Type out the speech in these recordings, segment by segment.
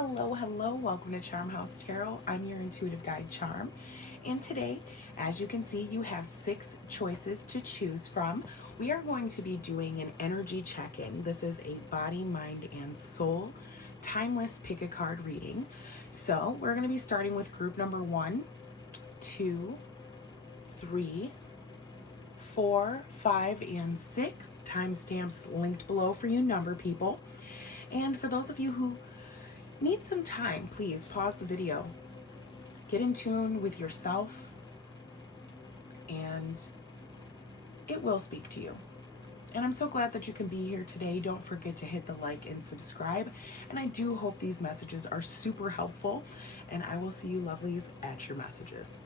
Hello, welcome to Charmhousetarot. I'm your intuitive guide, Charm. And today, as you can see, you have 6 choices to choose from. We are going to be doing an energy check-in. This is a body, mind, and soul timeless pick a card reading. So we're going to be starting with group number 1, 2, 3, 4, 5, and 6. Timestamps linked below for you number people. And for those of you who need some time, please pause the video, get in tune with yourself, and it will speak to you. And I'm so glad that you can be here today. Don't forget to hit the like and subscribe. And I do hope these messages are super helpful. And I will see you lovelies at your messages.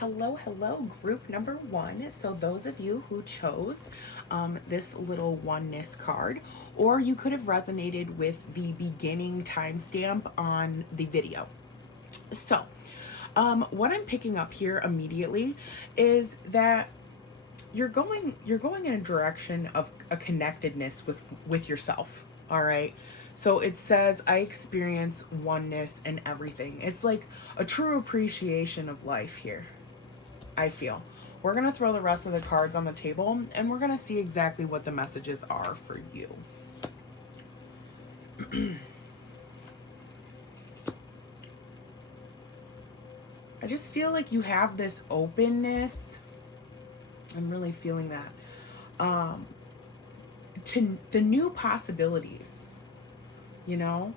Hello, group number 1. So those of you who chose this little oneness card, or you could have resonated with the beginning timestamp on the video. So what I'm picking up here immediately is that you're going in a direction of a connectedness with yourself. All right. So it says, I experience oneness in everything. It's like a true appreciation of life here, I feel. We're going to throw the rest of the cards on the table and we're going to see exactly what the messages are for you. I just feel like you have this openness. I'm really feeling that. To the new possibilities, you know?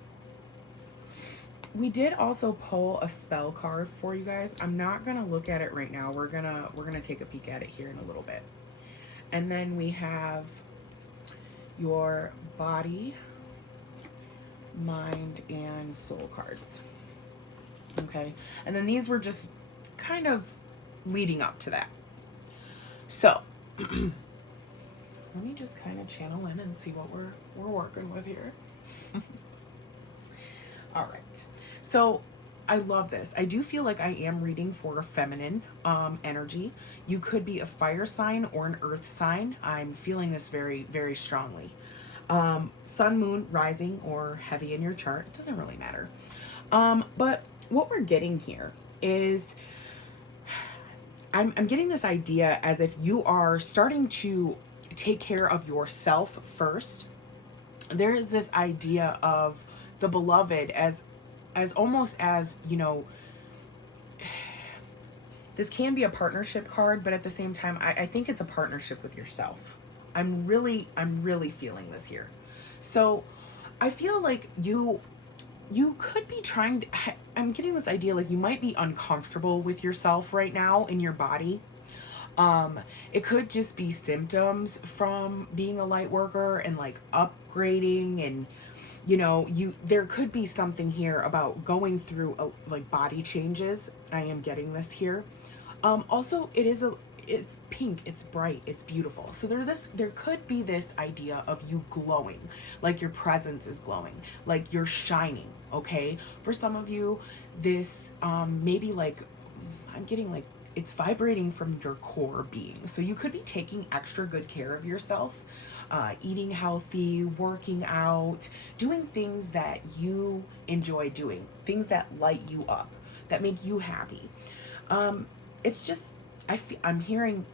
We did also pull a spell card for you guys. I'm not gonna look at it right now. We're gonna take a peek at it here in a little bit. And then we have your body, mind, and soul cards. Okay, and then these were just kind of leading up to that. So let me just kind of channel in and see what we're working with here. All right. So I love this. I do feel like I am reading for a feminine energy. You could be a fire sign or an earth sign. I'm feeling this very, very strongly. Sun, moon, rising, or heavy in your chart. It doesn't really matter. But what we're getting here is I'm getting this idea as if you are starting to take care of yourself first. There is this idea of the beloved as almost as, you know, this can be a partnership card, but at the same time, I think it's a partnership with yourself. I'm really feeling this here. So I feel like you could be trying to, I'm getting this idea like you might be uncomfortable with yourself right now in your body. It could just be symptoms from being a light worker and like upgrading, and you know, there could be something here about going through like body changes. I am getting this here. Also it's pink, it's bright, it's beautiful. So there could be this idea of you glowing, like your presence is glowing, like you're shining. Okay. For some of you, this, maybe like, I'm getting like, it's vibrating from your core being. So you could be taking extra good care of yourself, eating healthy, working out, doing things that you enjoy doing, things that light you up, that make you happy. It's just, I'm hearing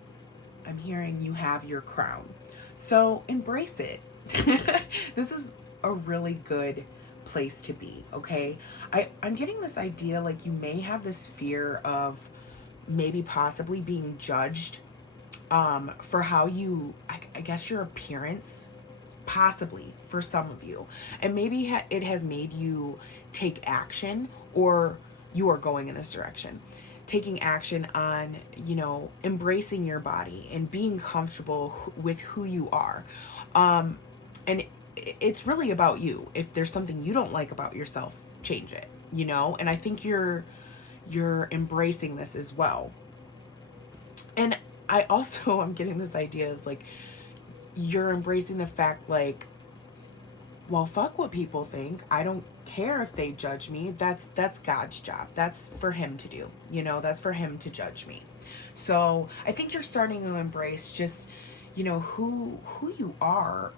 you have your crown. So embrace it. This is a really good place to be, okay? I'm getting this idea like you may have this fear of maybe possibly being judged for how you, I guess your appearance, possibly for some of you. And maybe it has made you take action, or you are going in this direction. Taking action on, you know, embracing your body and being comfortable with who you are. And it's really about you. If there's something you don't like about yourself, change it, you know? And I think you're embracing this as well. And I also am getting this idea is like you're embracing the fact like, well, fuck what people think. I don't care if they judge me. That's God's job. That's for him to do. You know, that's for him to judge me. So I think you're starting to embrace just, who you are,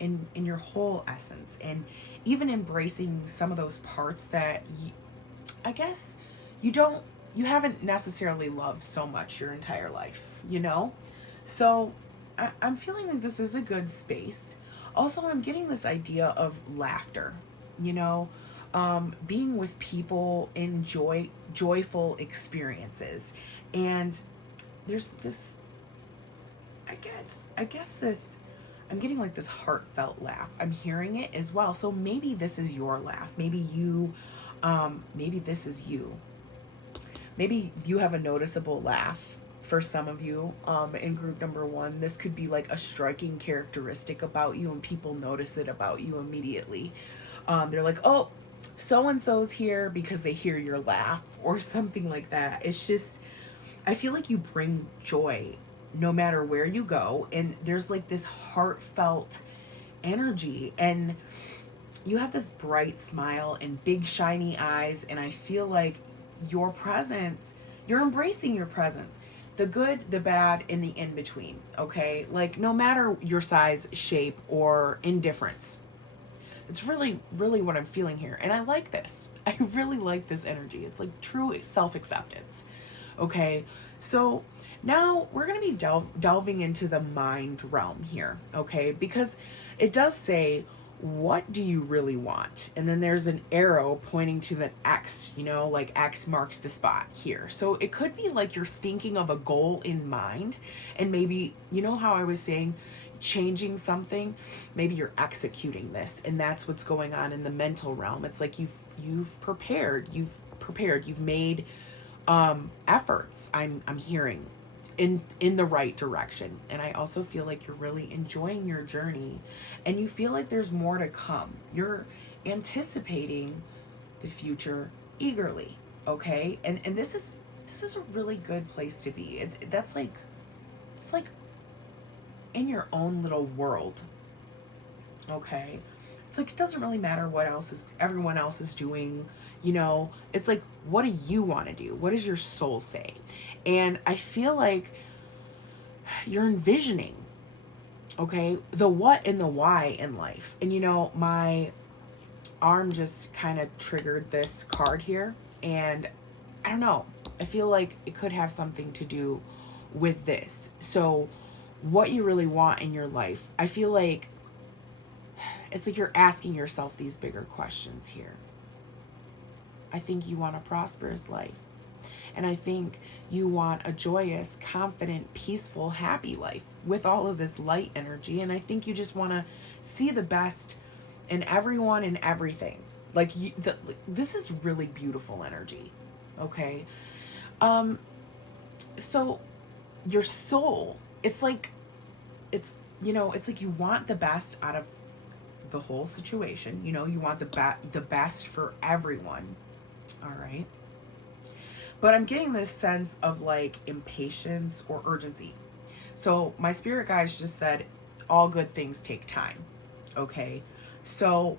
in your whole essence, and even embracing some of those parts that I guess you haven't necessarily loved so much your entire life. So I'm feeling like this is a good space. Also, I'm getting this idea of laughter, you know, being with people in joyful experiences. And there's this, I guess this, I'm getting like this heartfelt laugh. I'm hearing it as well. So maybe this is your laugh. Maybe this is you. Maybe you have a noticeable laugh. For some of you, in group number 1, this could be like a striking characteristic about you, and people notice it about you immediately. They're like, oh, so and so's here, because they hear your laugh or something like that. It's just, I feel like you bring joy no matter where you go, and there's like this heartfelt energy, and you have this bright smile and big shiny eyes, and I feel like your presence, you're embracing your presence. The good, the bad, and the in-between, okay? Like, no matter your size, shape, or indifference. It's really, really what I'm feeling here. And I like this. I really like this energy. It's like true self-acceptance, okay? So now we're going to be delving into the mind realm here, okay? Because it does say, what do you really want? And then there's an arrow pointing to the X, like X marks the spot here. So it could be like you're thinking of a goal in mind, and maybe, how I was saying, changing something, maybe you're executing this, and that's what's going on in the mental realm. It's like you've prepared, you've made efforts, I'm hearing, in the right direction. And I also feel like you're really enjoying your journey, and you feel like there's more to come. You're anticipating the future eagerly, okay? And this is a really good place to be. It's like in your own little world, okay? It's like, it doesn't really matter what everyone else is doing. It's like, what do you want to do? What does your soul say? And I feel like you're envisioning, okay, the what and the why in life. And my arm just kind of triggered this card here, and I don't know, I feel like it could have something to do with this. So what you really want in your life, I feel like it's like you're asking yourself these bigger questions here. I think you want a prosperous life. And I think you want a joyous, confident, peaceful, happy life with all of this light energy. And I think you just want to see the best in everyone and everything. Like, this is really beautiful energy. Okay. So your soul, it's like you want the best out of the whole situation. You want the best for everyone. All right. But I'm getting this sense of like impatience or urgency. So my spirit guides just said, all good things take time. Okay. So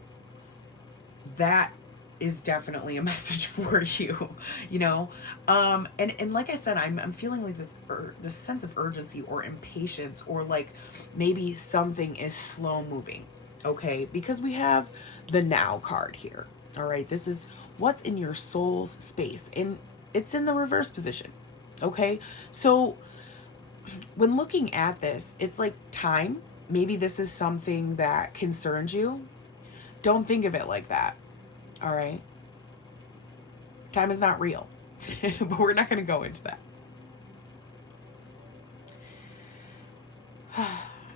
that is definitely a message for you, and like I said, I'm feeling like this sense of urgency or impatience, or like maybe something is slow moving. Okay. Because we have the now card here. All right. This is what's in your soul's space, and it's in the reverse position. Okay. So when looking at this, it's like time. Maybe this is something that concerns you. Don't think of it like that. All right. Time is not real, but we're not going to go into that.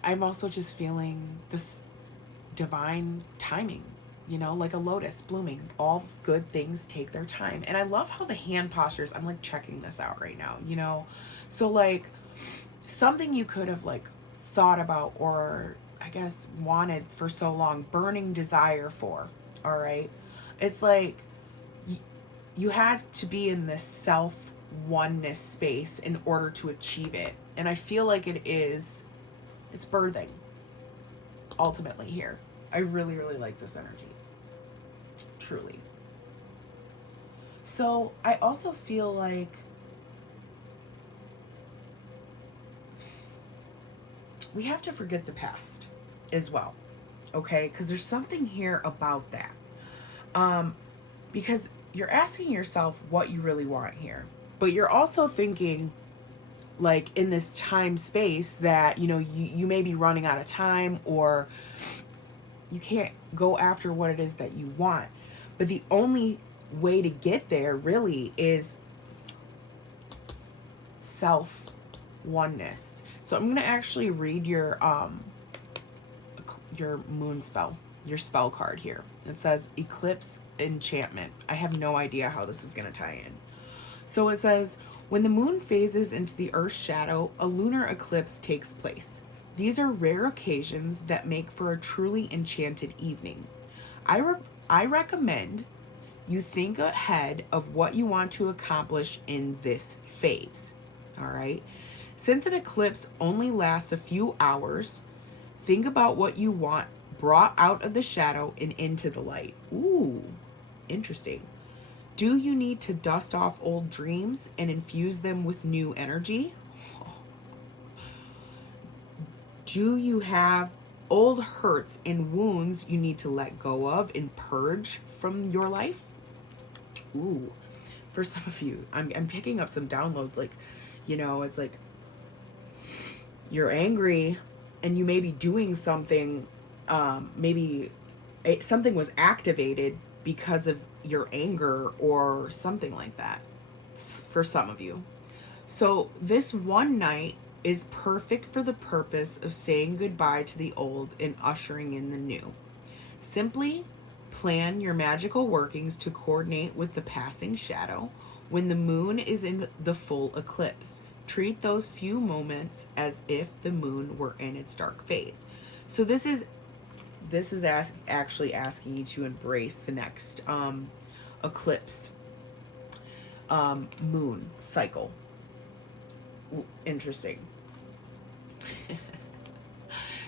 I'm also just feeling this divine timing, like a lotus blooming. All good things take their time. And I love how the hand postures, I'm like checking this out right now, so like something you could have like thought about, or I guess wanted for so long, burning desire for. All right. It's like you had to be in this self oneness space in order to achieve it. And I feel like it's birthing ultimately here. I really, really like this energy. Truly. So I also feel like we have to forget the past as well, okay? Because there's something here about that. Because you're asking yourself what you really want here, but you're also thinking, like, in this time space that, you know, you may be running out of time, or you can't go after what it is that you want. But the only way to get there really is self oneness. So I'm going to actually read your moon spell, your spell card here. It says Eclipse Enchantment. I have no idea how this is going to tie in. So it says, when the moon phases into the Earth's shadow, a lunar eclipse takes place. These are rare occasions that make for a truly enchanted evening. I recommend you think ahead of what you want to accomplish in this phase. All right? Since an eclipse only lasts a few hours, think about what you want brought out of the shadow and into the light. Ooh, interesting. Do you need to dust off old dreams and infuse them with new energy? Do you have old hurts and wounds you need to let go of and purge from your life? Ooh, for some of you, I'm picking up some downloads, like, you know, it's like you're angry and you may be doing something, something was activated because of your anger or something like that, for some of you. So this one night is perfect for the purpose of saying goodbye to the old and ushering in the new. Simply plan your magical workings to coordinate with the passing shadow. When the moon is in the full eclipse, treat those few moments as if the moon were in its dark phase. So this is actually asking you to embrace the next eclipse moon cycle. Ooh, interesting.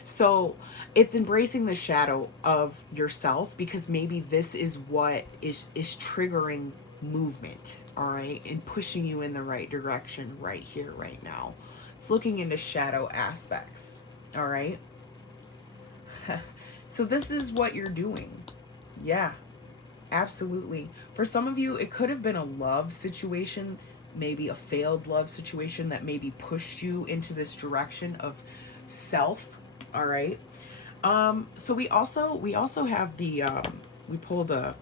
So it's embracing the shadow of yourself, because maybe this is what is triggering movement, all right, and pushing you in the right direction right here, right now. It's looking into shadow aspects, all right? So this is what you're doing. Yeah, absolutely. For some of you, it could have been a love situation, maybe a failed love situation that maybe pushed you into this direction of self, all right? So we also have the we pulled a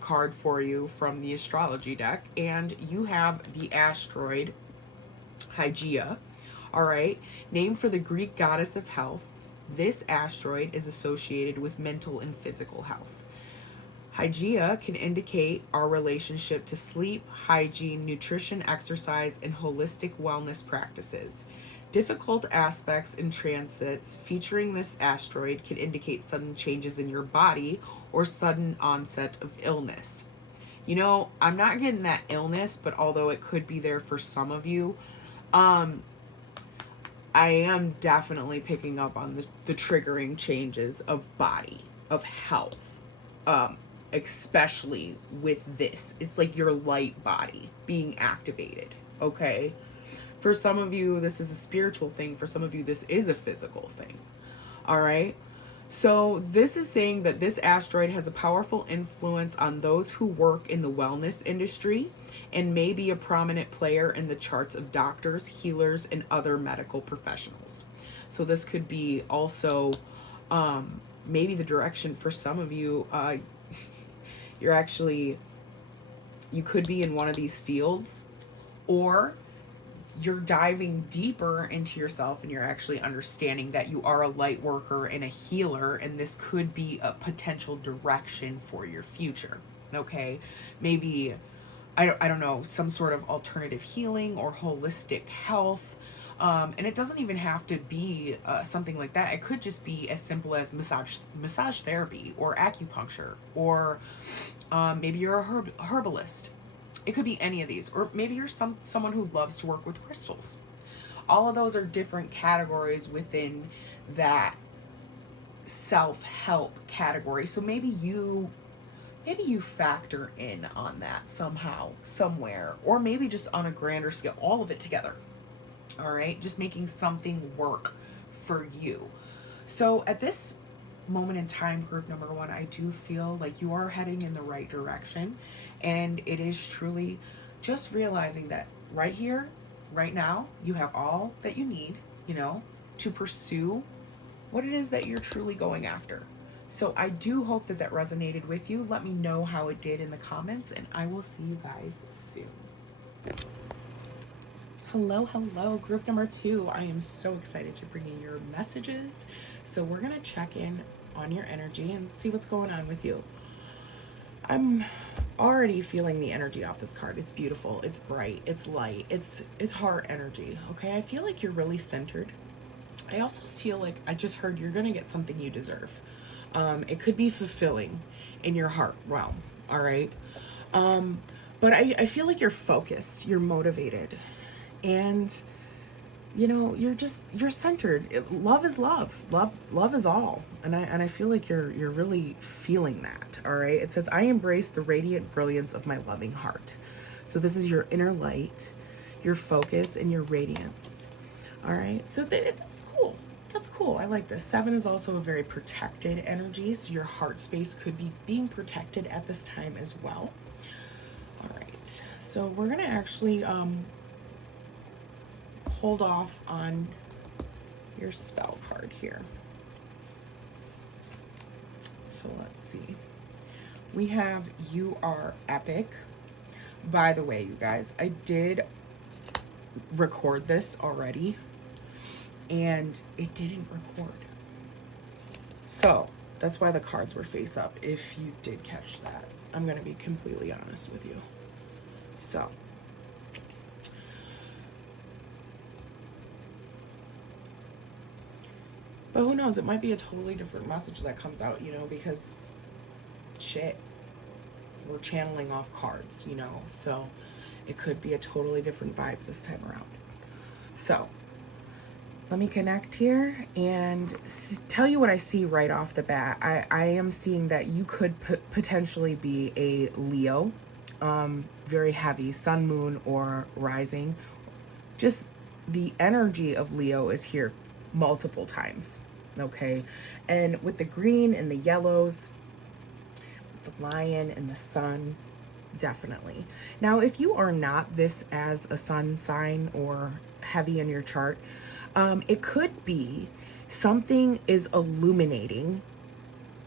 card for you from the astrology deck, and you have the asteroid Hygeia, all right, named for the Greek goddess of health. This asteroid is associated with mental and physical health. Hygeia can indicate our relationship to sleep, hygiene, nutrition, exercise, and holistic wellness practices. Difficult aspects and transits featuring this asteroid can indicate sudden changes in your body or sudden onset of illness. You know, I'm not getting that illness, but although it could be there for some of you, I am definitely picking up on the triggering changes of body, of health, especially with this. It's like your light body being activated, okay? For some of you, this is a spiritual thing. For some of you, this is a physical thing, all right? So this is saying that this asteroid has a powerful influence on those who work in the wellness industry and may be a prominent player in the charts of doctors, healers, and other medical professionals. So this could be also maybe the direction for some of you. You could be in one of these fields, or you're diving deeper into yourself and you're actually understanding that you are a light worker and a healer, and this could be a potential direction for your future, okay? Maybe, I don't know, some sort of alternative healing or holistic health, and it doesn't even have to be something like that. It could just be as simple as massage therapy or acupuncture, or maybe you're a herbalist. It could be any of these, or maybe you're someone who loves to work with crystals. All of those are different categories within that self-help category. So maybe you factor in on that somehow, somewhere, or maybe just on a grander scale, all of it together. All right, just making something work for you. So at this moment in time, group number one, I do feel like you are heading in the right direction. And it is truly just realizing that right here, right now, you have all that you need, to pursue what it is that you're truly going after. So I do hope that that resonated with you. Let me know how it did in the comments, and I will see you guys soon. Hello, group number two. I am so excited to bring you your messages. So we're going to check in on your energy and see what's going on with you. I'm already feeling the energy off this card. It's beautiful. It's bright. It's light. It's heart energy. Okay. I feel like you're really centered. I also feel like I just heard you're going to get something you deserve. It could be fulfilling in your heart realm. All right. But I feel like you're focused, you're motivated, and you're centered. Love is love. Love is all. And I feel like you're really feeling that. All right. It says, I embrace the radiant brilliance of my loving heart. So this is your inner light, your focus, and your radiance. All right. So that's cool. That's cool. I like this. 7 is also a very protected energy. So your heart space could be being protected at this time as well. All right. So we're going to actually, hold off on your spell card here. So let's see. We have You Are Epic. By the way, you guys, I did record this already and it didn't record. So that's why the cards were face up, if you did catch that. I'm going to be completely honest with you. So but who knows, it might be a totally different message that comes out, because shit, we're channeling off cards, so it could be a totally different vibe this time around. So let me connect here and tell you what I see right off the bat. I am seeing that you could potentially be a Leo, very heavy sun, moon, or rising. Just the energy of Leo is here multiple times. Okay, and with the green and the yellows, with the lion and the sun, definitely. Now, if you are not this as a sun sign or heavy in your chart, it could be something is illuminating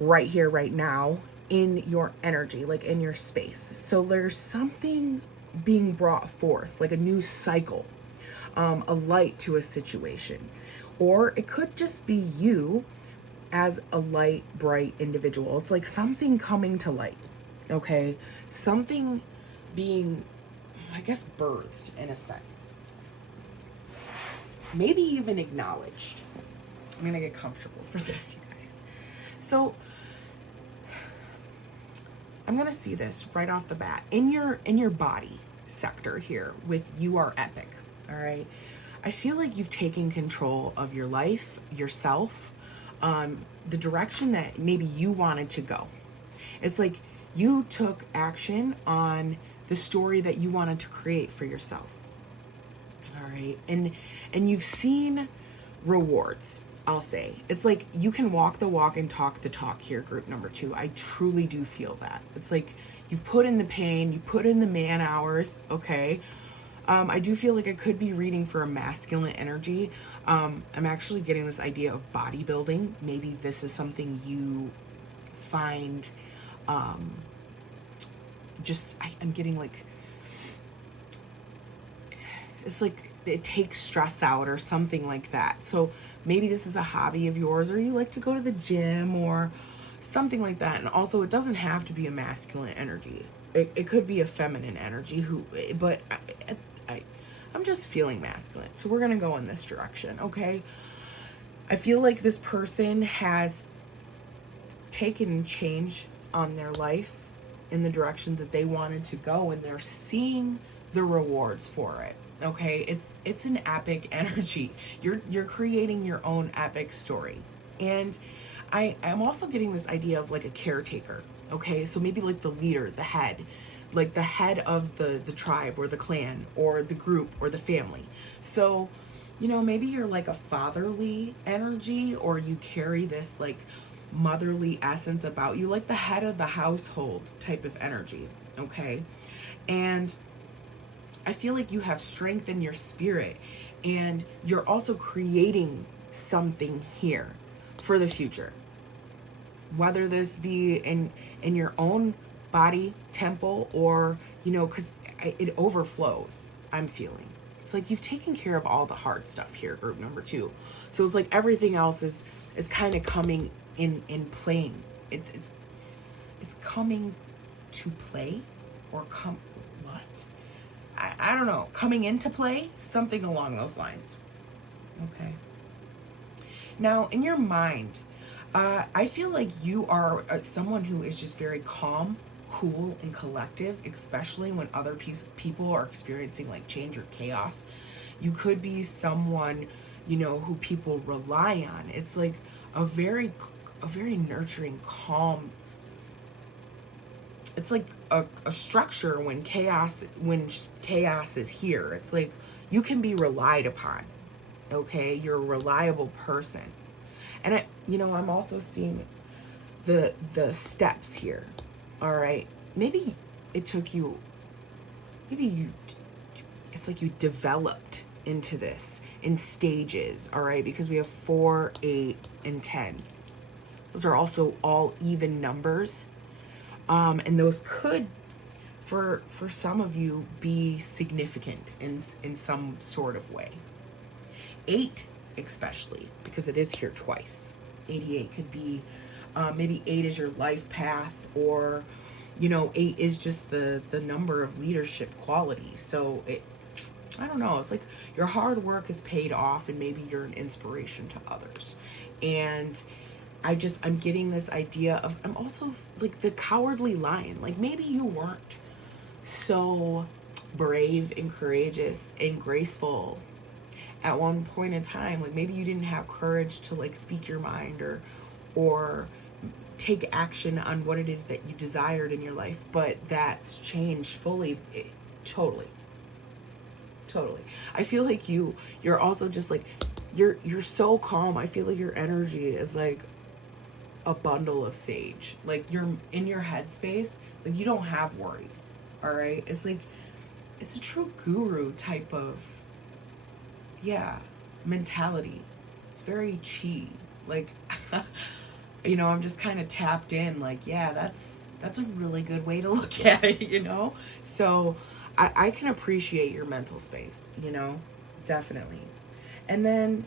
right here, right now in your energy, like in your space. So there's something being brought forth, like a new cycle, a light to a situation. Or it could just be you as a light, bright individual. It's like something coming to light, okay? Something being, I guess, birthed in a sense. Maybe even acknowledged. I'm gonna get comfortable for this, you guys. So I'm gonna see this right off the bat. In your body sector here with You Are Epic, all right? I feel like you've taken control of your life, yourself, the direction that maybe you wanted to go. It's like you took action on the story that you wanted to create for yourself. All right. And you've seen rewards, I'll say. It's like you can walk the walk and talk the talk here, group number 2. I truly do feel that. It's like you've put in the pain, you put in the man hours, okay? I do feel like I could be reading for a masculine energy. I'm actually getting this idea of bodybuilding. Maybe this is something you find, I'm getting like, it's like it takes stress out or something like that. So maybe this is a hobby of yours, or you like to go to the gym or something like that. And also it doesn't have to be a masculine energy. It could be a feminine energy but I'm just feeling masculine. So we're going to go in this direction, okay? I feel like this person has taken change on their life in the direction that they wanted to go, and they're seeing the rewards for it, okay? It's an epic energy. You're creating your own epic story. And I'm also getting this idea of like a caretaker, okay? So maybe like the leader, the head, like the head of the tribe or the clan or the group or the family. So you know, maybe you're like a fatherly energy, or you carry this like motherly essence about you, like the head of the household type of energy, okay? And I feel like you have strength in your spirit, and you're also creating something here for the future. Whether this be in your own body, temple, or, you know, because it overflows, I'm feeling. It's like you've taken care of all the hard stuff here, group number 2. So it's like everything else is kind of coming in playing. It's coming to play, or come, what? I don't know, coming into play, something along those lines. Okay. Now, in your mind, I feel like you are someone who is just very calm, cool, and collective, especially when other people are experiencing like change or chaos. You could be someone, you know, who people rely on. It's like a very nurturing, calm. It's like a structure when chaos is here. It's like you can be relied upon. Okay, you're a reliable person. And I'm also seeing the steps here. All right, maybe it took you, it's like you developed into this in stages. All right, because we have 4, 8, and 10. Those are also all even numbers, and those could, for some of you, be significant in some sort of way. 8, especially, because it is here twice. 88 could be, maybe 8 is your life path, or, you know, 8 is just the number of leadership qualities. So I don't know, it's like your hard work is paid off, and maybe you're an inspiration to others. And I'm getting this idea of, I'm also like the cowardly lion. Like maybe you weren't so brave and courageous and graceful at one point in time. Like maybe you didn't have courage to like speak your mind, or take action on what it is that you desired in your life, but that's changed fully. Totally. I feel like you're also just like, you're so calm. I feel like your energy is like a bundle of sage. Like you're in your headspace, like you don't have worries. All right, it's like it's a true guru type of mentality. It's very chi, like I'm just kind of tapped in, like that's a really good way to look at it. So I can appreciate your mental space, definitely. And then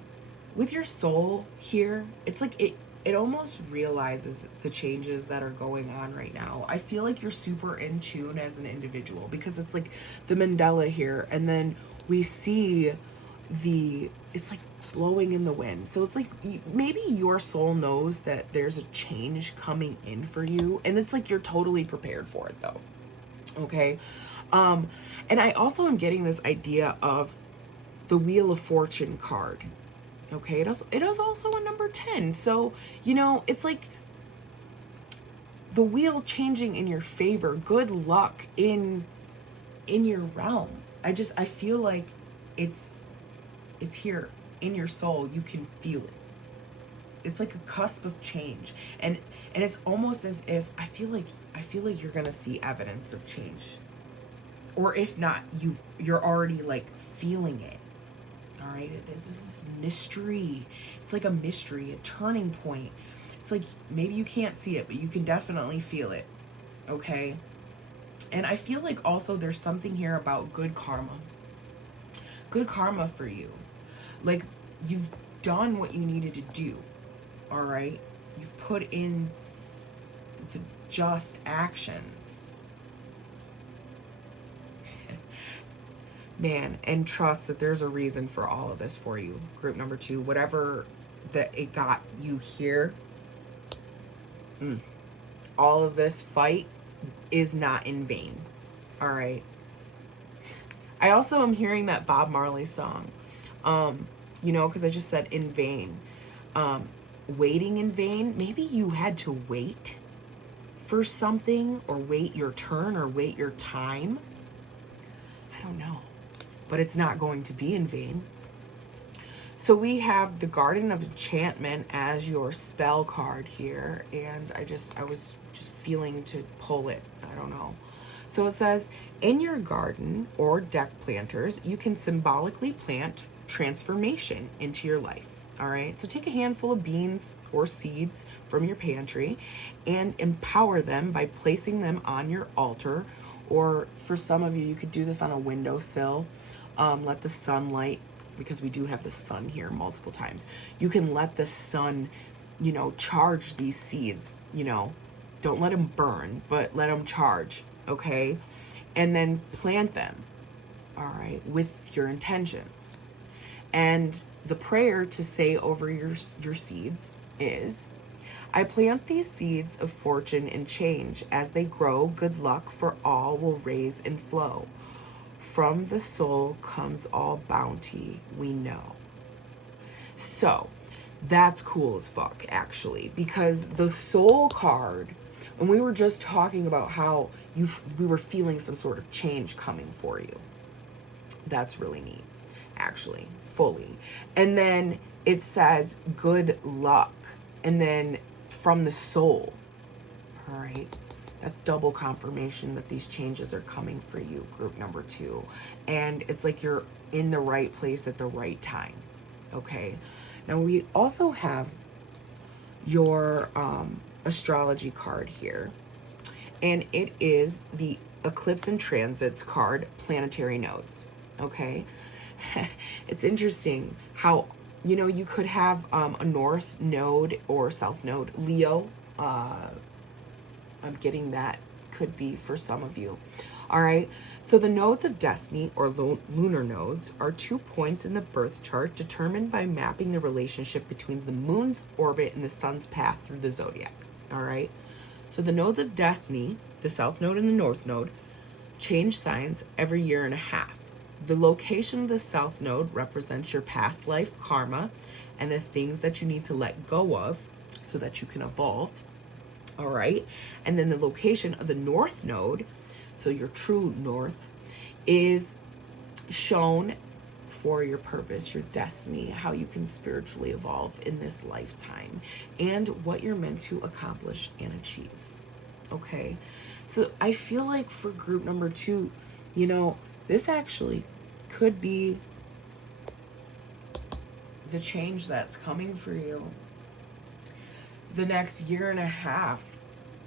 with your soul here, it's like it almost realizes the changes that are going on right now. I feel like you're super in tune as an individual, because it's like the Mandela here, and then we see it's like blowing in the wind. So it's like maybe your soul knows that there's a change coming in for you, and it's like you're totally prepared for it though. Okay. And I also am getting this idea of the Wheel of Fortune card. Okay, it is also a number 10. So, it's like the wheel changing in your favor. Good luck in your realm. I feel like it's here in your soul. You can feel it. It's like a cusp of change. And it's almost as if I feel like you're going to see evidence of change. Or if not, you're already like feeling it. All right, this is mystery. It's like a mystery, a turning point. It's like maybe you can't see it, but you can definitely feel it. Okay. And I feel like also there's something here about good karma. Good karma for you. Like you've done what you needed to do. All right. You've put in the just actions. Man, and trust that there's a reason for all of this for you, group number 2. Whatever that it got you here, all of this fight is not in vain. All right. I also am hearing that Bob Marley song, because I just said in vain. Waiting in vain. Maybe you had to wait for something, or wait your turn, or wait your time. I don't know. But it's not going to be in vain. So we have the Garden of Enchantment as your spell card here, and I was just feeling to pull it. I don't know. So it says, in your garden or deck planters, you can symbolically plant transformation into your life. All right. So take a handful of beans or seeds from your pantry and empower them by placing them on your altar. Or for some of you, you could do this on a windowsill. Let the sunlight, because we do have the sun here multiple times. You can let the sun, charge these seeds, don't let them burn, but let them charge. Okay. And then plant them. All right. With your intentions. And the prayer to say over your seeds is, I plant these seeds of fortune and change. As they grow, good luck for all will raise and flow. From the soul comes all bounty we know. So that's cool as fuck, actually, because the soul card, and we were just talking about how we were feeling some sort of change coming for you. That's really neat, actually, fully. And then it says good luck, and then from the soul. All right. That's double confirmation that these changes are coming for you, group number 2. And it's like you're in the right place at the right time. Okay. Now we also have your astrology card here. And it is the Eclipse and Transits card, Planetary Nodes. Okay. It's interesting how, you could have a North Node or South Node, Leo. I'm getting that could be for some of you. All right. So the nodes of destiny, or lunar nodes, are 2 points in the birth chart determined by mapping the relationship between the moon's orbit and the sun's path through the zodiac. All right. So the nodes of destiny, the South Node and the North Node, change signs every year and a half. The location of the South Node represents your past life karma and the things that you need to let go of so that you can evolve. All right. And then the location of the North Node, so your true north, is shown for your purpose, your destiny, how you can spiritually evolve in this lifetime, and what you're meant to accomplish and achieve. Okay. So I feel like for group number 2, this actually could be the change that's coming for you the next year and a half,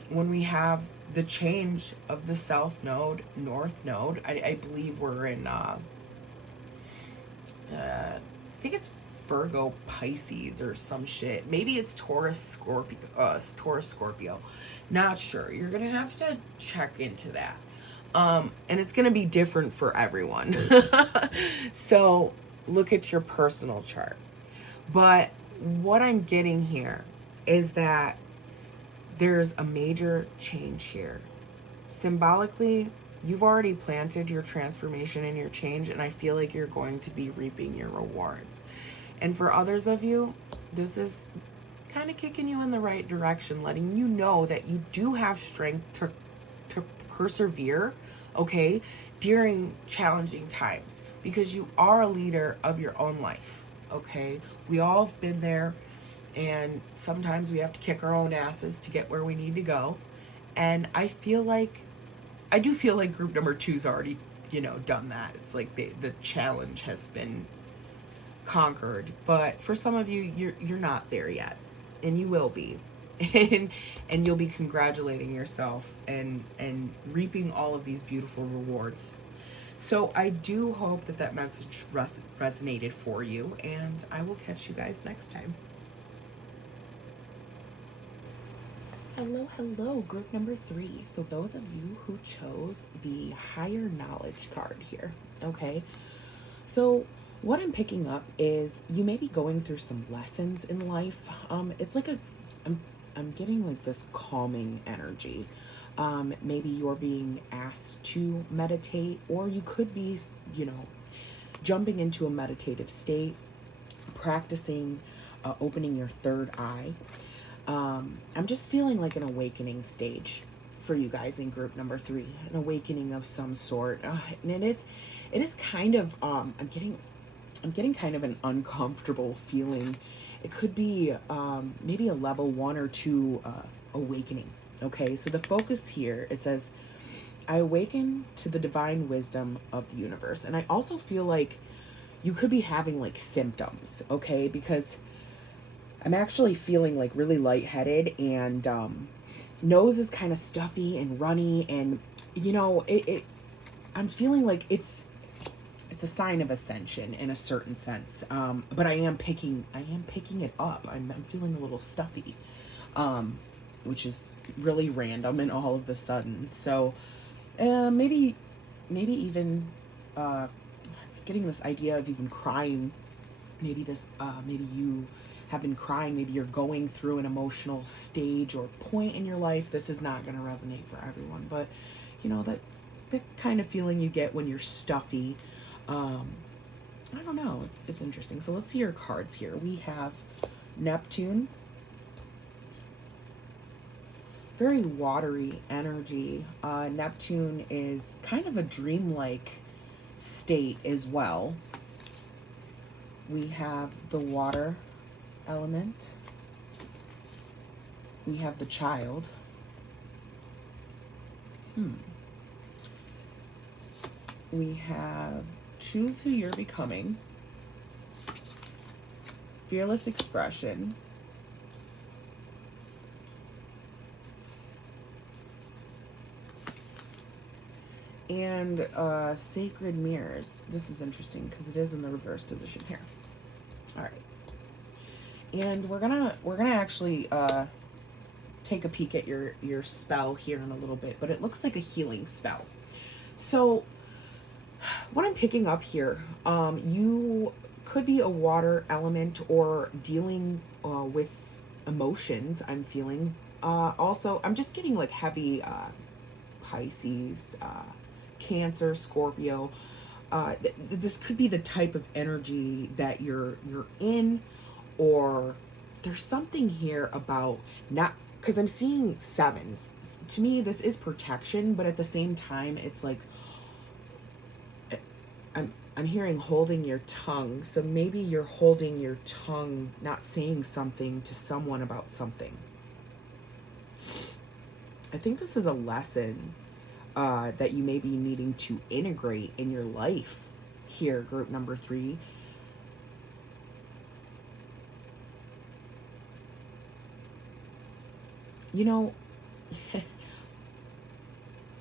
when we have the change of the South Node, North Node. I believe we're in, I think it's Virgo Pisces or some shit. Maybe it's Taurus Scorpio. Not sure. You're going to have to check into that. And it's going to be different for everyone. So look at your personal chart. But what I'm getting here is that there's a major change here. Symbolically, you've already planted your transformation and your change, and I feel like you're going to be reaping your rewards. And for others of you, this is kind of kicking you in the right direction, letting you know that you do have strength to persevere, okay, during challenging times, because you are a leader of your own life, okay? We all have been there. And sometimes we have to kick our own asses to get where we need to go. And I do feel like group number 2's already, done that. It's like the challenge has been conquered. But for some of you, you're not there yet. And you will be. And you'll be congratulating yourself and reaping all of these beautiful rewards. So I do hope that message resonated for you. And I will catch you guys next time. Hello, group number 3. So those of you who chose the higher knowledge card here, okay? So what I'm picking up is you may be going through some lessons in life. It's like I'm getting like this calming energy. Maybe you're being asked to meditate, or you could be, jumping into a meditative state, practicing opening your third eye. I'm just feeling like an awakening stage for you guys in group number 3, an awakening of some sort. And it is kind of, I'm getting I'm getting kind of an uncomfortable feeling. It could be maybe a level 1 or 2 awakening. Okay, so the focus here, it says, I awaken to the divine wisdom of the universe. And I also feel like you could be having like symptoms, okay? Because I'm actually feeling like really lightheaded, and nose is kind of stuffy and runny, and I'm feeling like it's a sign of ascension in a certain sense. But I am picking it up. I'm feeling a little stuffy, which is really random and all of the sudden. So maybe even getting this idea of even crying. Maybe you have been crying. Maybe you're going through an emotional stage or point in your life. This is not going to resonate for everyone, but that kind of feeling you get when you're stuffy. I don't know. It's interesting. So let's see your cards here. We have Neptune. Very watery energy. Neptune is kind of a dreamlike state as well. We have the water element. We have the child. We have choose who you're becoming. Fearless expression. And sacred mirrors. This is interesting because it is in the reverse position here. All right. And we're gonna actually take a peek at your spell here in a little bit, but it looks like a healing spell. So what I'm picking up here, you could be a water element or dealing with emotions, I'm feeling. Also, I'm just getting like heavy Pisces, Cancer, Scorpio. This could be the type of energy that you're in, or there's something here about not, because I'm seeing sevens. To me, this is protection, but at the same time, it's like I'm hearing holding your tongue. So maybe you're holding your tongue, not saying something to someone about something. I think this is a lesson that you may be needing to integrate in your life here, group number 3.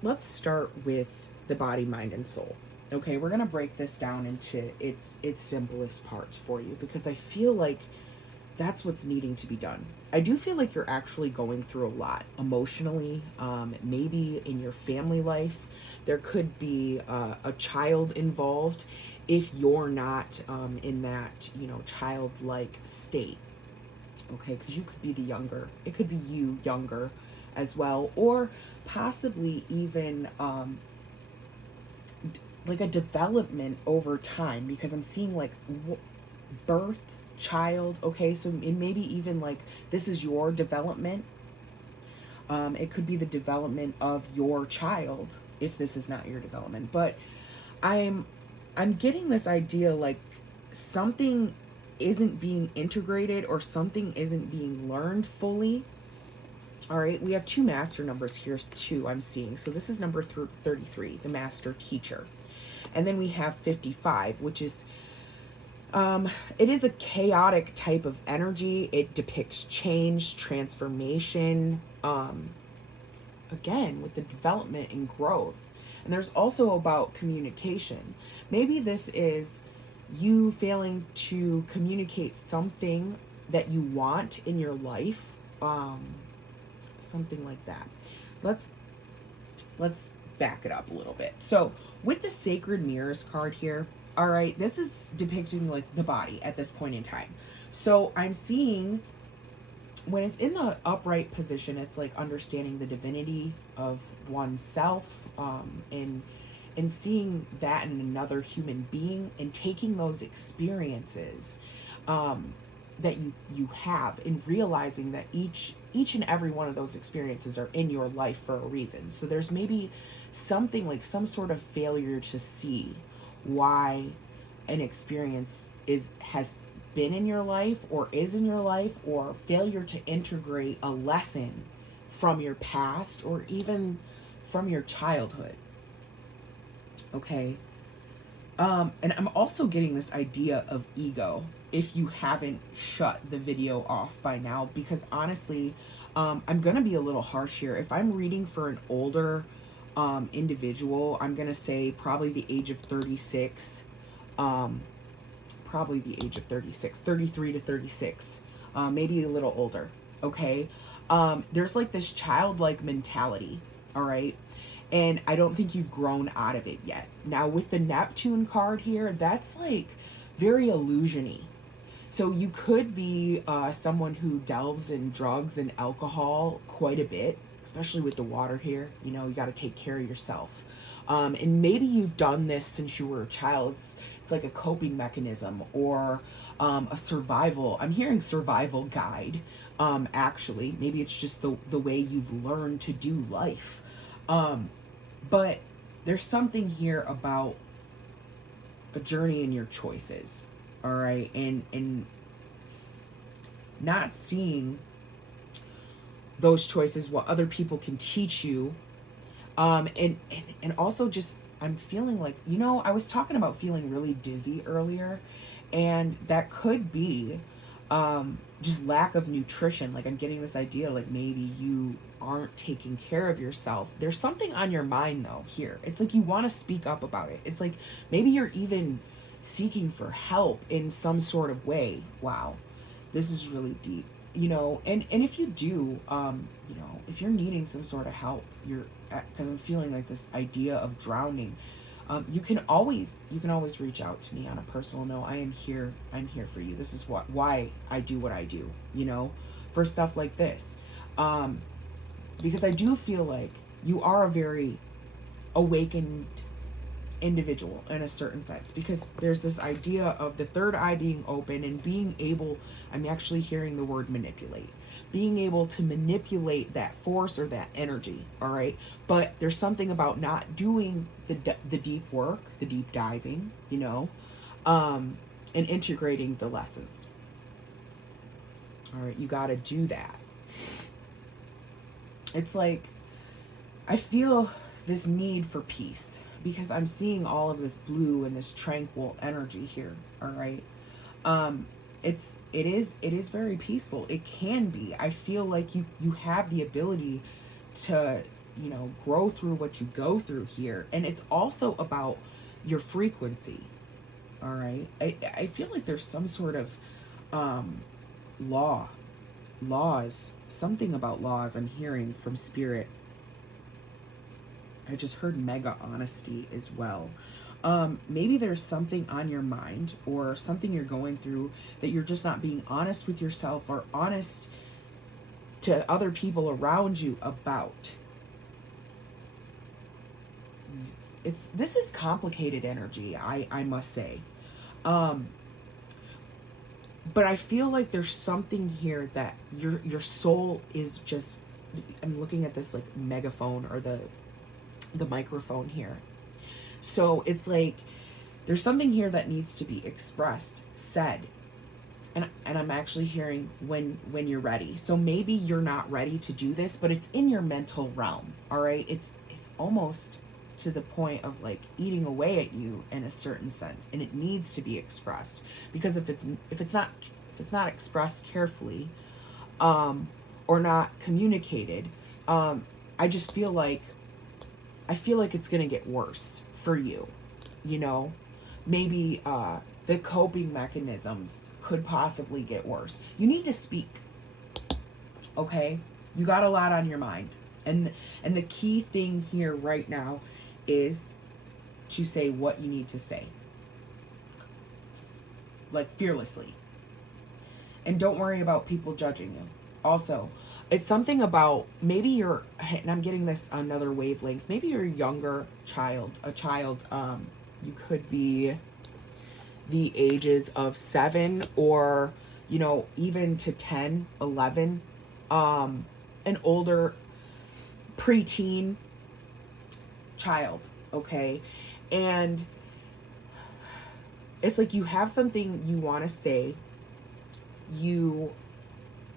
Let's start with the body, mind, and soul. Okay, we're going to break this down into its simplest parts for you, because I feel like that's what's needing to be done. I do feel like you're actually going through a lot emotionally, maybe in your family life. There could be a child involved if you're not in that, childlike state. Okay, because you could be the younger. It could be you younger as well, or possibly even like a development over time, because I'm seeing like birth, child. Okay, so it maybe even like this is your development. It could be the development of your child if this is not your development. But I'm getting this idea like something isn't being integrated or something isn't being learned fully. All right, we have 2 master numbers here too, I'm seeing. So this is number 33, the master teacher. And then we have 55, which is it is a chaotic type of energy. It depicts change, transformation, again, with the development and growth. And there's also about communication. Maybe this is you failing to communicate something that you want in your life, something like that. Let's back it up a little bit. So with the Sacred Mirrors card here, all right, this is depicting like the body at this point in time. So I'm seeing when it's in the upright position, it's like understanding the divinity of oneself, and seeing that in another human being, and taking those experiences that you have, and realizing that each and every one of those experiences are in your life for a reason. So there's maybe something like some sort of failure to see why an experience has been in your life or is in your life, or failure to integrate a lesson from your past or even from your childhood. Okay. And I'm also getting this idea of ego, if you haven't shut the video off by now, because honestly, I'm going to be a little harsh here. If I'm reading for an older individual, I'm going to say probably the age of 36, probably the age of 36, 33 to 36, maybe a little older. Okay. There's like this childlike mentality. All right. And I don't think you've grown out of it yet. Now with the Neptune card here, that's like very illusion-y. So you could be someone who delves in drugs and alcohol quite a bit, especially with the water here. You know, you got to take care of yourself. And maybe you've done this since you were a child. It's like a coping mechanism or a survival. I'm hearing survival guide, actually. Maybe it's just the way you've learned to do life. But there's something here about a journey in your choices, all right? And not seeing those choices, what other people can teach you. And also just, I'm feeling like, you know, I was talking about feeling really dizzy earlier, and that could be just lack of nutrition. Like I'm getting this idea, like maybe you aren't taking care of yourself. There's something on your mind though here. It's like you want to speak up about it. It's like maybe you're even seeking for help in some sort of way. Wow, this is really deep. You know, and if you do, you know, if you're needing some sort of help, because I'm feeling like this idea of drowning, you can always reach out to me on a personal note. I'm here for you. This is why I do what I do, you know, for stuff like this. Because I do feel like you are a very awakened individual in a certain sense, because there's this idea of the third eye being open and being able, I'm actually hearing the word manipulate, being able to manipulate that force or that energy. All right. But there's something about not doing the deep work, the deep diving, you know, and integrating the lessons. All right. You got to do that. It's like, I feel this need for peace, because I'm seeing all of this blue and this tranquil energy here. All right. It is very peaceful. It can be. I feel like you have the ability to, you know, grow through what you go through here. And it's also about your frequency. All right. I feel like there's some sort of laws, something about laws I'm hearing from spirit. I just heard mega honesty as well. Maybe there's something on your mind or something you're going through that you're just not being honest with yourself or honest to other people around you about. This is complicated energy, I must say. But I feel like there's something here that your soul is just, I'm looking at this like megaphone or the microphone here. So it's like there's something here that needs to be expressed, said. And I'm actually hearing when you're ready. So maybe you're not ready to do this, but it's in your mental realm. All right? It's almost to the point of like eating away at you in a certain sense, and it needs to be expressed, because if it's not expressed carefully, or not communicated, I just feel like it's going to get worse for you, you know. Maybe the coping mechanisms could possibly get worse. You need to speak. Okay? You got a lot on your mind. And the key thing here right now is to say what you need to say. Like fearlessly. And don't worry about people judging you. Also, it's something about maybe you're, and I'm getting this another wavelength, maybe you're a younger child, you could be the ages of 7 or, you know, even to 10, 11, an older preteen child, okay? And it's like you have something you want to say. You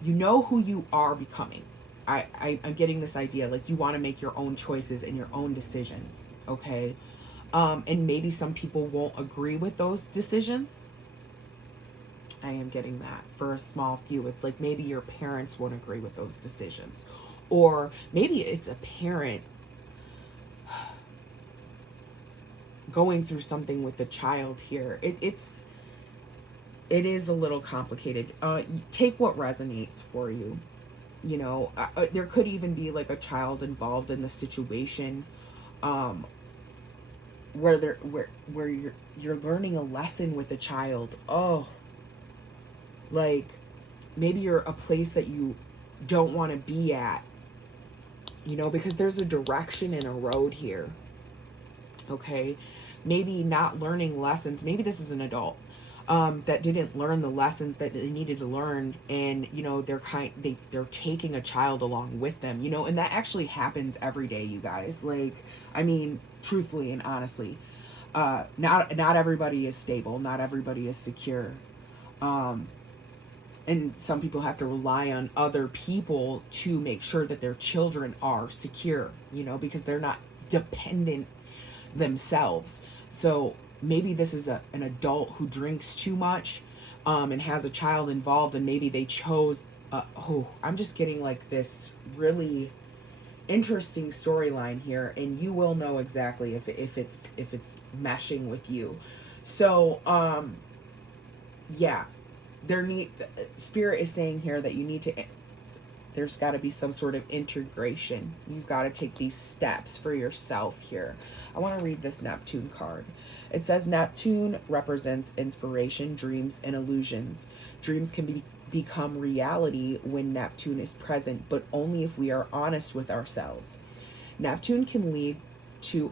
know who you are becoming. I'm getting this idea, like you want to make your own choices and your own decisions, okay? And maybe some people won't agree with those decisions. I am getting that for a small few. It's like maybe your parents won't agree with those decisions. Or maybe it's a parent going through something with a child here. It is a little complicated. Take what resonates for you. You know, there could even be like a child involved in the situation, where you're learning a lesson with a child. Oh, like maybe you're a place that you don't want to be at, you know, because there's a direction and a road here. Okay, maybe not learning lessons. Maybe this is an adult that didn't learn the lessons that they needed to learn, and you know they're taking a child along with them, you know, and that actually happens every day, you guys. Like, I mean, truthfully and honestly, not everybody is stable, not everybody is secure, and some people have to rely on other people to make sure that their children are secure, you know, because they're not dependent themselves. So maybe this is an adult who drinks too much, and has a child involved, and maybe they chose, I'm just getting like this really interesting storyline here, and you will know exactly if it's meshing with you. So yeah, Spirit is saying here that you need to, there's got to be some sort of integration. You've got to take these steps for yourself here. I want to read this Neptune card. It says Neptune represents inspiration, dreams, and illusions. Dreams can become reality when Neptune is present, but only if we are honest with ourselves. Neptune can lead to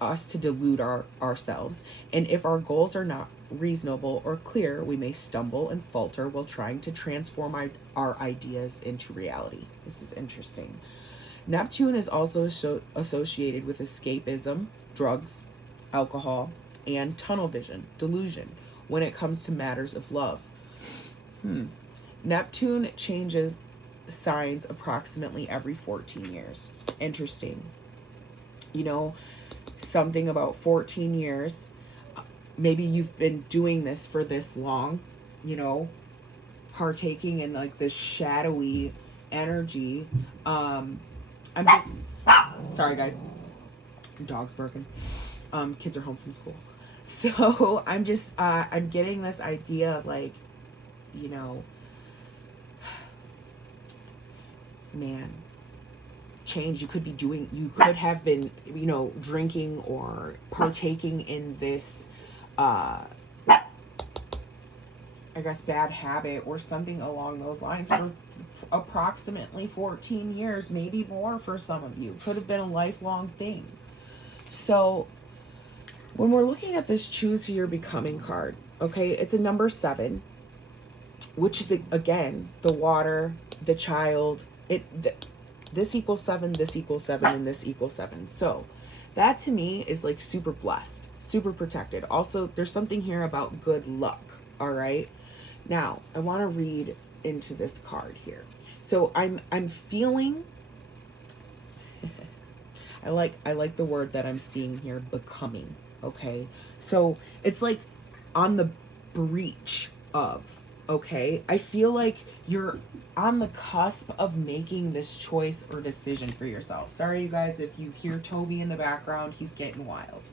us to delude ourselves, and if our goals are not reasonable or clear, we may stumble and falter while trying to transform our ideas into reality. This is interesting. Neptune is also associated with escapism, drugs, alcohol, and tunnel vision, delusion, when it comes to matters of love. Neptune changes signs approximately every 14 years. Interesting. You know, something about 14 years. Maybe you've been doing this for this long, you know, partaking in like this shadowy energy. I'm just, sorry guys, dog's barking. Kids are home from school. So I'm just, I'm getting this idea of like, you know, man, change. You could have been, you know, drinking or partaking in this, I guess, bad habit or something along those lines for approximately 14 years, maybe more for some of you. Could have been a lifelong thing. So when we're looking at this choose who you're becoming card, okay, it's a number 7, which is, again, the water, the child. This equals 7, this equals 7, and this equals 7. So that to me is like super blessed, super protected. Also, there's something here about good luck. All right. Now I want to read into this card here. So I'm feeling, I like the word that I'm seeing here, becoming. Okay. So it's like on the breach of, okay, I feel like you're on the cusp of making this choice or decision for yourself. Sorry, you guys, if you hear Toby in the background, he's getting wild.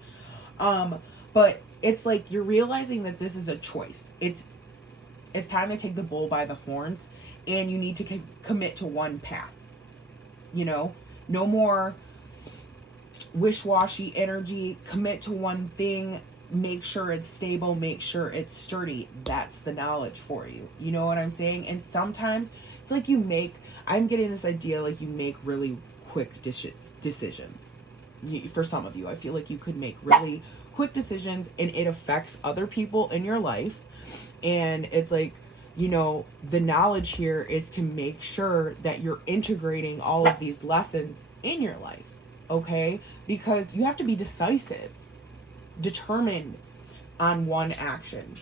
But it's like you're realizing that this is a choice. It's time to take the bull by the horns, and you need to commit to one path. You know, no more wish-washy energy. Commit to one thing. Make sure it's stable, make sure it's sturdy. That's the knowledge for you. You know what I'm saying? And sometimes it's like I'm getting this idea like you make really quick decisions. For some of you, I feel like you could make really quick decisions, and it affects other people in your life. And it's like, you know, the knowledge here is to make sure that you're integrating all of these lessons in your life, okay? Because you have to be decisive, determined, on one action.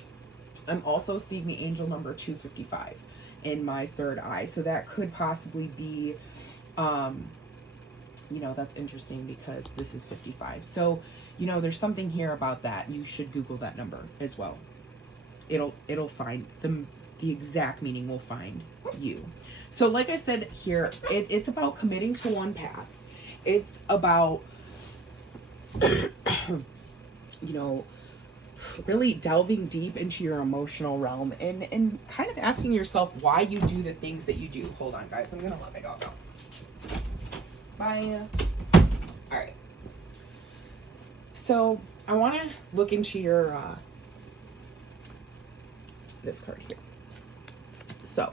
I'm also seeing the angel number 255 in my third eye. So that could possibly be, you know, that's interesting because this is 55. So, you know, there's something here about that. You should Google that number as well. It'll find the exact meaning will find you. So like I said here, it's about committing to one path. It's about, you know, really delving deep into your emotional realm and kind of asking yourself why you do the things that you do. Hold on, guys. I'm going to let my dog go. Bye. All right. So I want to look into your, this card here. So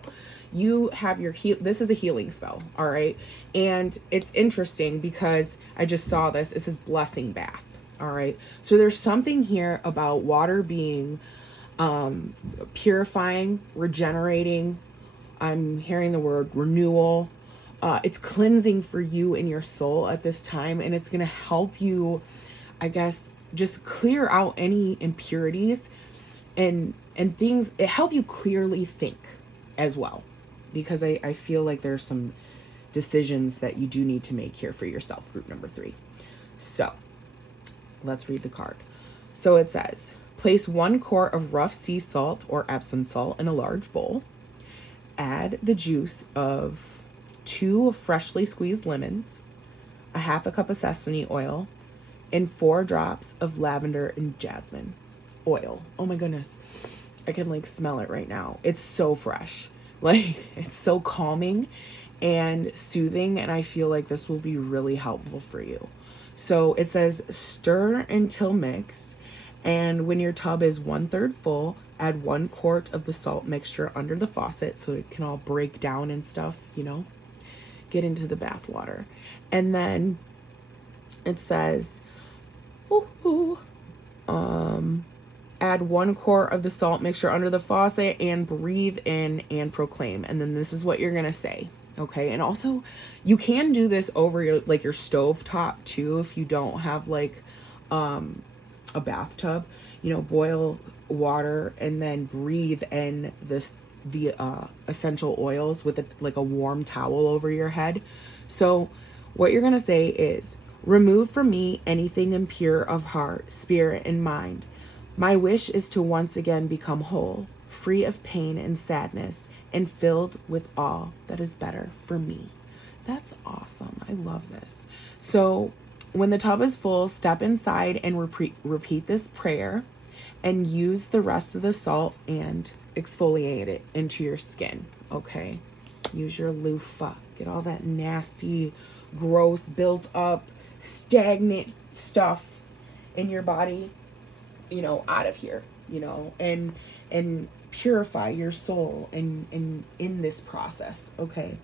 you have your this is a healing spell. All right. And it's interesting because I just saw this. This is blessing bath. All right. So there's something here about water being purifying, regenerating. I'm hearing the word renewal. It's cleansing for you and your soul at this time. And it's going to help you, I guess, just clear out any impurities and things. It help you clearly think as well, because I feel like there's some decisions that you do need to make here for yourself, group number 3. So let's read the card. So it says, place 1 quart of rough sea salt or Epsom salt in a large bowl. Add the juice of 2 freshly squeezed lemons, a half a cup of sesame oil, and 4 drops of lavender and jasmine oil. Oh my goodness. I can like smell it right now. It's so fresh. Like, it's so calming and soothing, and I feel like this will be really helpful for you. So it says stir until mixed, and when your tub is 1/3 full, add 1 quart of the salt mixture under the faucet so it can all break down and stuff, you know, get into the bath water. And then it says, add 1 quart of the salt mixture under the faucet and breathe in and proclaim. And then this is what you're going to say. Okay. And also you can do this over your, like your stove top too. If you don't have like, a bathtub, you know, boil water and then breathe in the essential oils with like a warm towel over your head. So what you're going to say is, remove from me anything impure of heart, spirit, and mind. My wish is to once again become whole, free of pain and sadness, and filled with all that is better for me. That's awesome. I love this. So when the tub is full, step inside and repeat this prayer and use the rest of the salt and exfoliate it into your skin. Okay. Use your loofah. Get all that nasty, gross, built up, stagnant stuff in your body, you know, out of here, you know, and purify your soul in this process. Okay.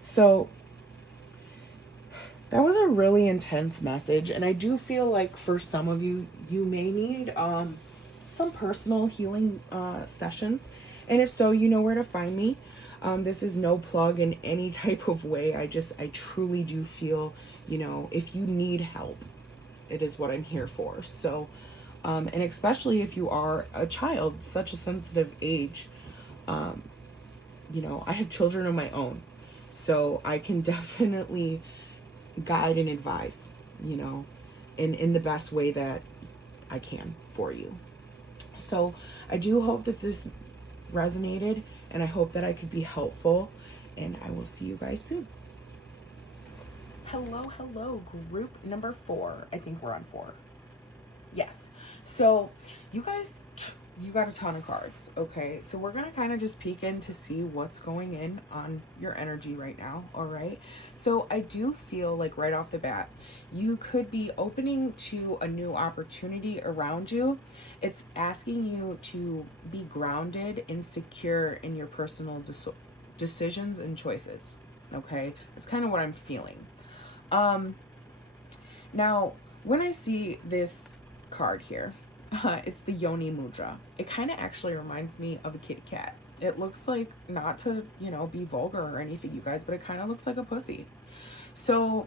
So that was a really intense message, and I do feel like for some of you, you may need some personal healing sessions, and if so, you know where to find me. This is no plug in any type of way. I truly do feel, you know, if you need help, it is what I'm here for. So, and especially if you are a child, such a sensitive age, you know, I have children of my own, so I can definitely guide and advise, you know, in the best way that I can for you. So I do hope that this resonated, and I hope that I could be helpful, and I will see you guys soon. Hello, group number 4. I think we're on 4. Yes. So you guys, you got a ton of cards. Okay. So we're going to kind of just peek in to see what's going in on your energy right now. All right. So I do feel like right off the bat, you could be opening to a new opportunity around you. It's asking you to be grounded and secure in your personal decisions and choices. Okay. That's kind of what I'm feeling. Now when I see this card here, it's the Yoni Mudra. It kind of actually reminds me of a kitty cat. It looks like, not to, you know, be vulgar or anything, you guys, but it kind of looks like a pussy. So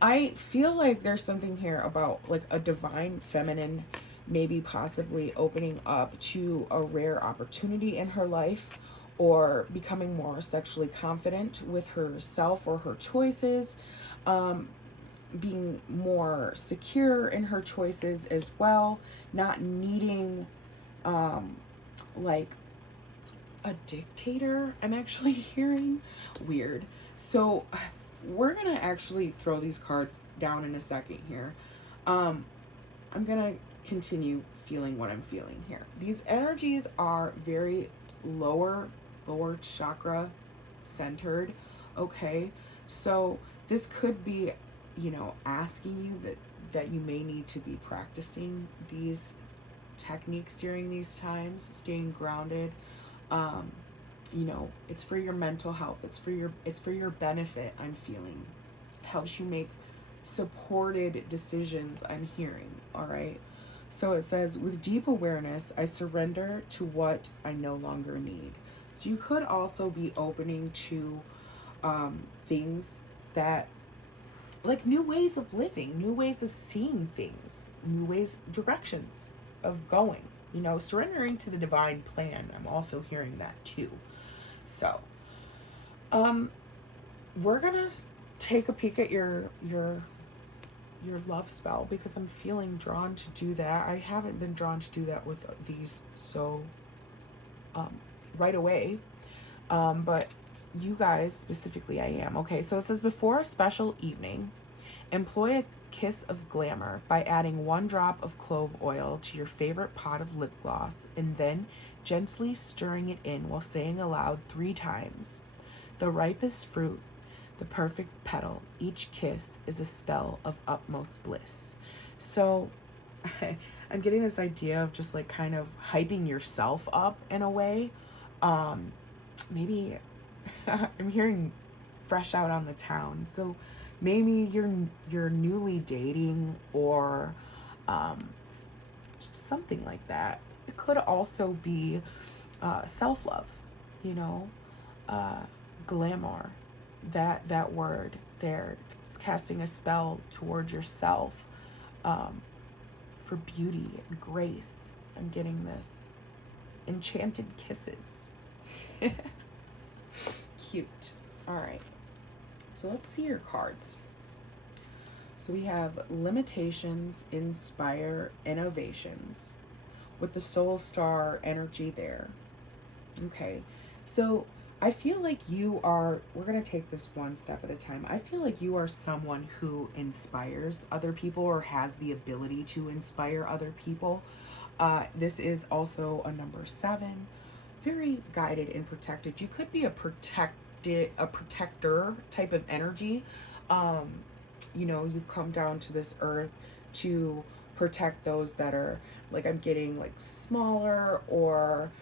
I feel like there's something here about like a divine feminine maybe possibly opening up to a rare opportunity in her life, or becoming more sexually confident with herself or her choices, being more secure in her choices as well, not needing like a dictator. I'm actually hearing weird. So we're gonna actually throw these cards down in a second here. I'm gonna continue feeling what I'm feeling here. These energies are very lower chakra centered. Okay, so this could be, asking you that you may need to be practicing these techniques during these times, staying grounded. It's for your mental health. It's for your benefit. I'm feeling helps you make supported decisions. I'm hearing. All right. So it says, with deep awareness, I surrender to what I no longer need. So you could also be opening to things that, like, new ways of living, new ways of seeing things, new ways, directions of going, surrendering to the divine plan. I'm also hearing that too. So, we're gonna take a peek at your love spell, because I'm feeling drawn to do that. I haven't been drawn to do that with these so right away, but you guys specifically I am. Okay, so it says, before a special evening, employ a kiss of glamour by adding 1 drop of clove oil to your favorite pot of lip gloss, and then gently stirring it in while saying aloud 3 times, the ripest fruit, the perfect petal, each kiss is a spell of utmost bliss. So I'm getting this idea of just like kind of hyping yourself up in a way. Maybe I'm hearing fresh out on the town. So maybe you're newly dating, or something like that. It could also be self-love, glamour. That word there, it's casting a spell toward yourself, for beauty and grace. I'm getting this. Enchanted kisses. Cute. All right. So let's see your cards. So we have limitations, inspire, innovations, with the soul star energy there. Okay. So I feel like we're going to take this one step at a time. I feel like you are someone who inspires other people, or has the ability to inspire other people. This is also a number 7, very guided and protected. You could be a protector type of energy. You've come down to this earth to protect those that are, like, I'm getting like smaller, or,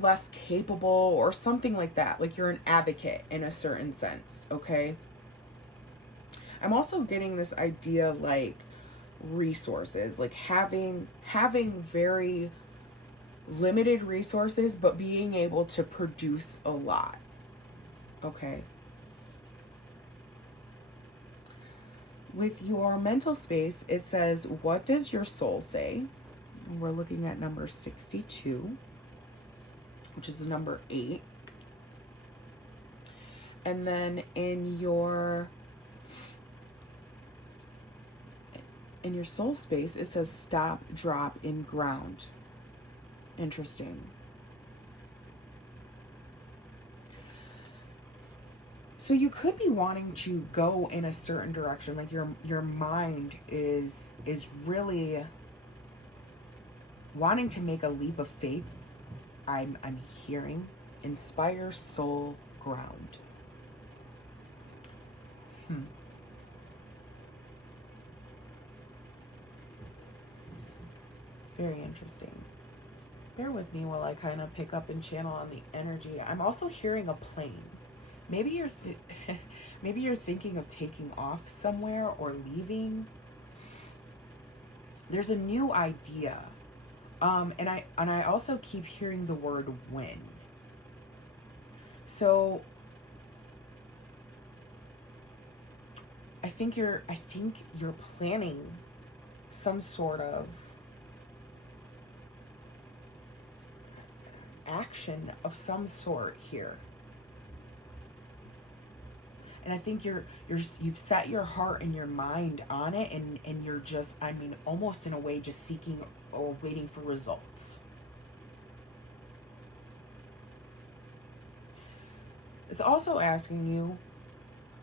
less capable, or something like that. Like, you're an advocate in a certain sense. Okay. I'm also getting this idea, like, resources, like having very limited resources, but being able to produce a lot. Okay. With your mental space, it says, what does your soul say? We're looking at number 62, which is number 8. And then in your soul space, it says, stop, drop, in ground. Interesting. So you could be wanting to go in a certain direction, like your mind is really wanting to make a leap of faith. I'm hearing inspire, soul, ground. It's very interesting. Bear with me while I kind of pick up and channel on the energy. I'm also hearing a plane. Maybe you're maybe you're thinking of taking off somewhere or leaving. There's a new idea. And I also keep hearing the word when. So I think you're planning some sort of action of some sort here. And I think you've set your heart and your mind on it, and you're just, I mean, almost in a way just seeking or waiting for results. It's also asking you,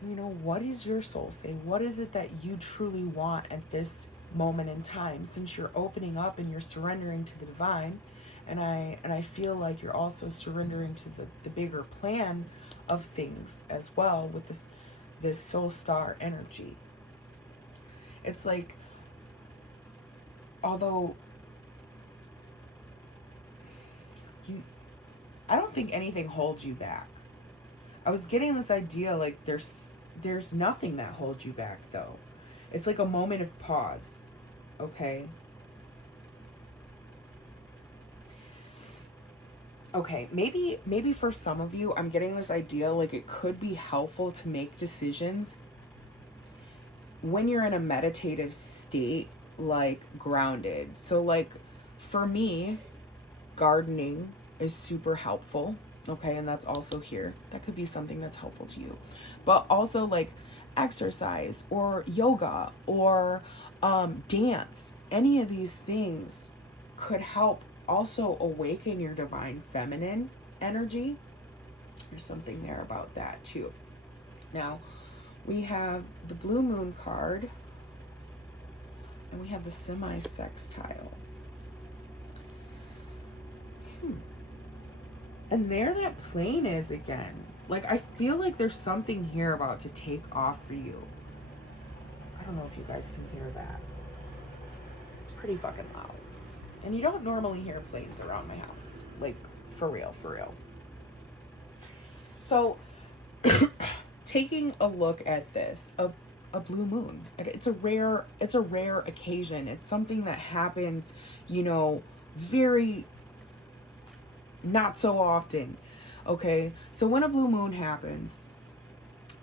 you know, what does your soul say? What is it that you truly want at this moment in time? Since you're opening up and you're surrendering to the divine, and I feel like you're also surrendering to the bigger plan of things as well with this soul star energy. It's like, although I don't think anything holds you back. I was getting this idea like there's nothing that holds you back, though. It's like a moment of pause. Okay. Okay, maybe for some of you, I'm getting this idea like it could be helpful to make decisions when you're in a meditative state, like grounded. So like for me, gardening is super helpful. Okay, and that's also here. That could be something that's helpful to you. But also like exercise or yoga or dance. Any of these things could help also awaken your divine feminine energy. There's something there about that too. Now, we have the blue moon card, and we have the semi-sextile. And there that plane is again. Like, I feel like there's something here about to take off for you. I don't know if you guys can hear that. It's pretty fucking loud. And you don't normally hear planes around my house. Like, for real, for real. So, taking a look at this, a blue moon. It's a rare occasion. It's something that happens, you know, very not so often. Okay? So when a blue moon happens,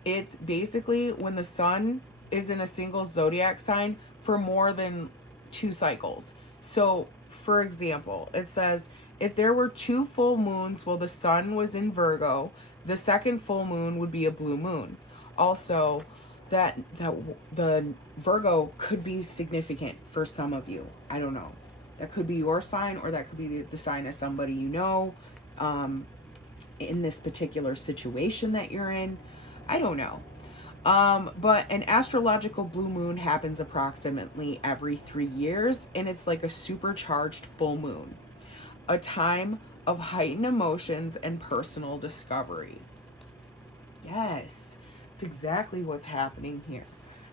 it's basically when the sun is in a single zodiac sign for more than 2 cycles. So, for example, it says, if there were 2 full moons while the sun was in Virgo, the second full moon would be a blue moon. Also, that the Virgo could be significant for some of you. I don't know. That could be your sign, or that could be the sign of somebody you know, in this particular situation that you're in. I don't know. But an astrological blue moon happens approximately every 3 years, and it's like a supercharged full moon, a time of heightened emotions and personal discovery. Yes, it's exactly what's happening here.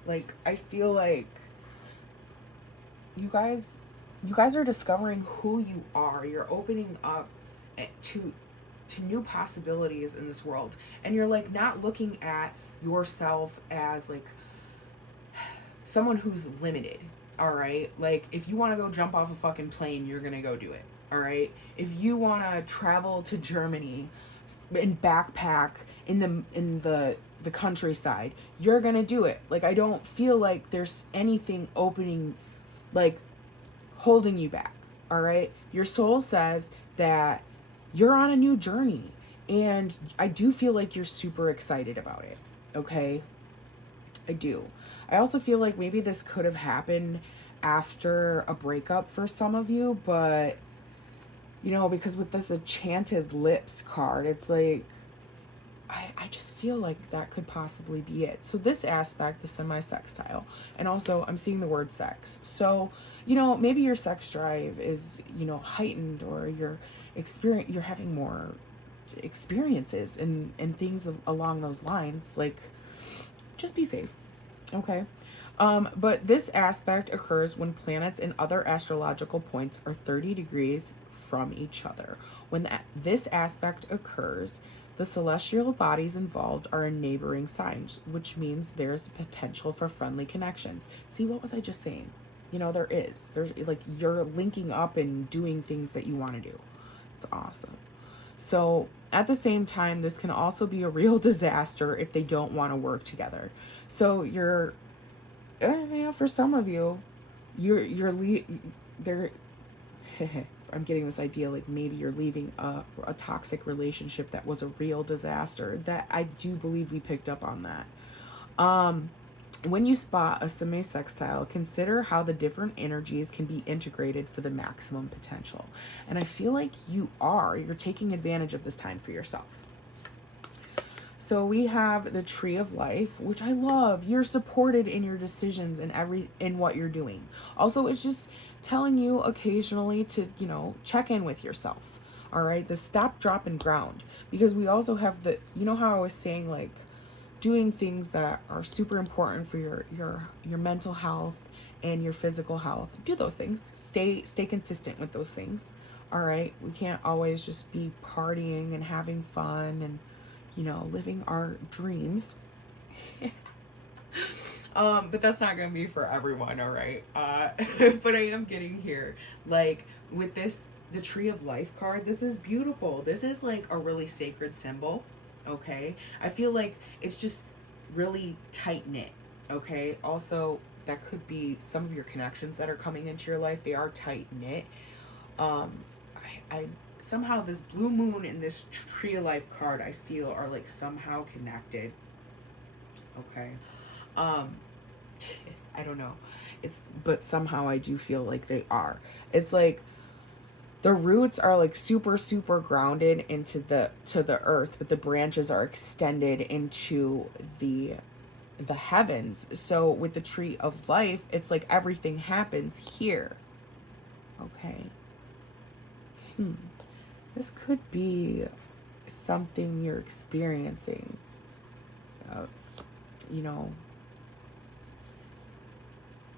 Like, I feel like you guys are discovering who you are. You're opening up to new possibilities in this world, and you're like not looking at yourself as like someone who's limited. All right, like if you want to go jump off a fucking plane, you're gonna go do it. All right, if you want to travel to Germany and backpack in the countryside, you're gonna do it. Like, I don't feel like there's anything opening, like holding you back. All right, your soul says that you're on a new journey, and I do feel like you're super excited about it. Okay, I do. I also feel like maybe this could have happened after a breakup for some of you, but you know, because with this enchanted lips card, it's like I just feel like that could possibly be it. So this aspect, the semi-sextile, and also I'm seeing the word sex. So, you know, maybe your sex drive is, you know, heightened, or you're having more experiences and things along those lines. Like, just be safe. Okay. But this aspect occurs when planets and other astrological points are 30 degrees from each other. When this aspect occurs, the celestial bodies involved are in neighboring signs, which means there's potential for friendly connections. See, what was I just saying? You know, there's like, you're linking up and doing things that you want to do. It's awesome. So at the same time, this can also be a real disaster if they don't want to work together. So you're, you know, for some of you, they're I'm getting this idea like maybe you're leaving a toxic relationship that was a real disaster. That I do believe we picked up on that. When you spot a semi-sextile, consider how the different energies can be integrated for the maximum potential. And I feel like you're taking advantage of this time for yourself. So we have the Tree of Life, which I love. You're supported in your decisions and in what you're doing. Also, it's just telling you occasionally to, check in with yourself. All right, the stop, drop, and ground. Because we also have how I was saying, like, doing things that are super important for your mental health and your physical health. Do those things. Stay consistent with those things. All right, we can't always just be partying and having fun and living our dreams. But that's not gonna be for everyone, all right? But I am getting here, like, with the Tree of Life card. This is beautiful. This is like a really sacred symbol, okay? I feel like it's just really tight-knit, okay? Also, that could be some of your connections that are coming into your life. They are tight-knit. I somehow this blue moon and this Tree of Life card, I feel, are like somehow connected. Okay. I don't know. But somehow I do feel like they are. It's like the roots are like super, super grounded into the earth, but the branches are extended into the heavens. So with the Tree of Life, it's like everything happens here. Okay. This could be something you're experiencing,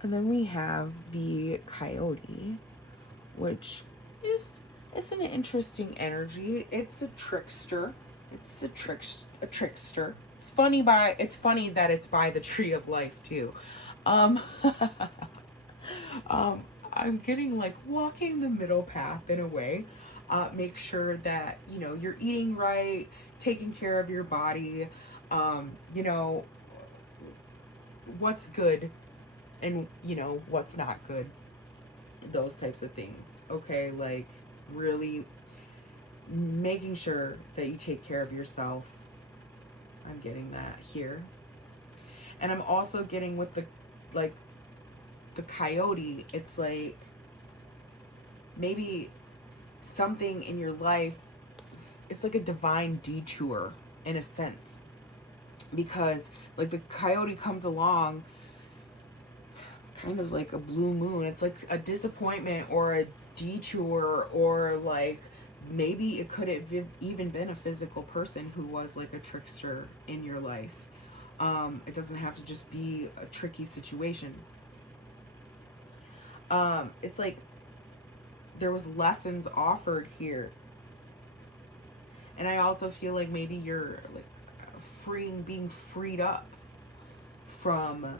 And then we have the Coyote, which is an interesting energy. It's a trickster. It's a trickster. It's funny that it's by the Tree of Life too. I'm getting like walking the middle path in a way. Make sure that, you're eating right, taking care of your body, what's good and, what's not good. Those types of things. Okay, like really making sure that you take care of yourself. I'm getting that here. And I'm also getting with the Coyote, it's like maybe something in your life, it's like a divine detour in a sense, because like the Coyote comes along kind of like a blue moon. It's like a disappointment or a detour, or like maybe it could have even been a physical person who was like a trickster in your life. It doesn't have to just be a tricky situation. It's like there was lessons offered here. And I also feel like maybe you're like being freed up from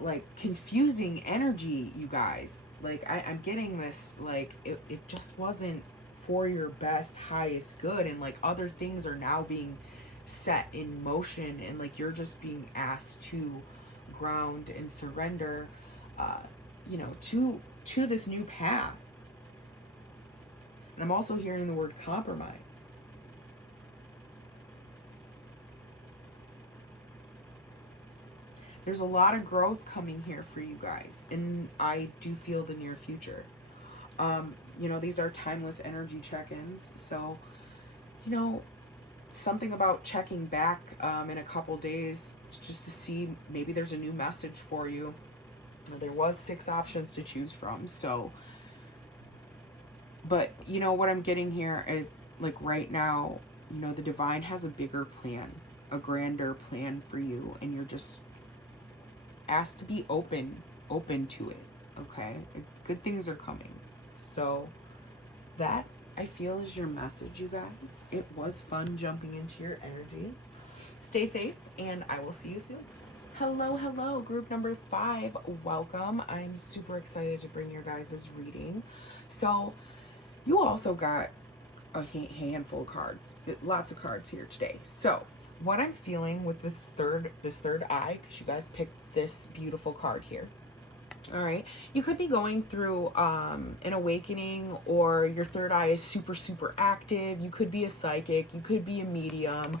like confusing energy, you guys. Like I'm getting this, like it just wasn't for your best, highest good, and like other things are now being set in motion, and like you're just being asked to ground and surrender to this new path. And I'm also hearing the word compromise. There's a lot of growth coming here for you guys, and I do feel the near future. These are timeless energy check-ins, so something about checking back in a couple days just to see maybe there's a new message for you. There was 6 options to choose from, so but what I'm getting here is like right now, the divine has a bigger plan, a grander plan for you, and you're just asked to be open to it. Okay, good things are coming. So that, I feel, is your message, you guys. It was fun jumping into your energy. Stay safe, and I will see you soon. Hello, group number 5. Welcome. I'm super excited to bring your guys' reading. So you also got a handful of cards, lots of cards here today. So what I'm feeling with this third eye, because you guys picked this beautiful card here, All right. You could be going through an awakening, or your third eye is super, super active. You could be a psychic. You could be a medium.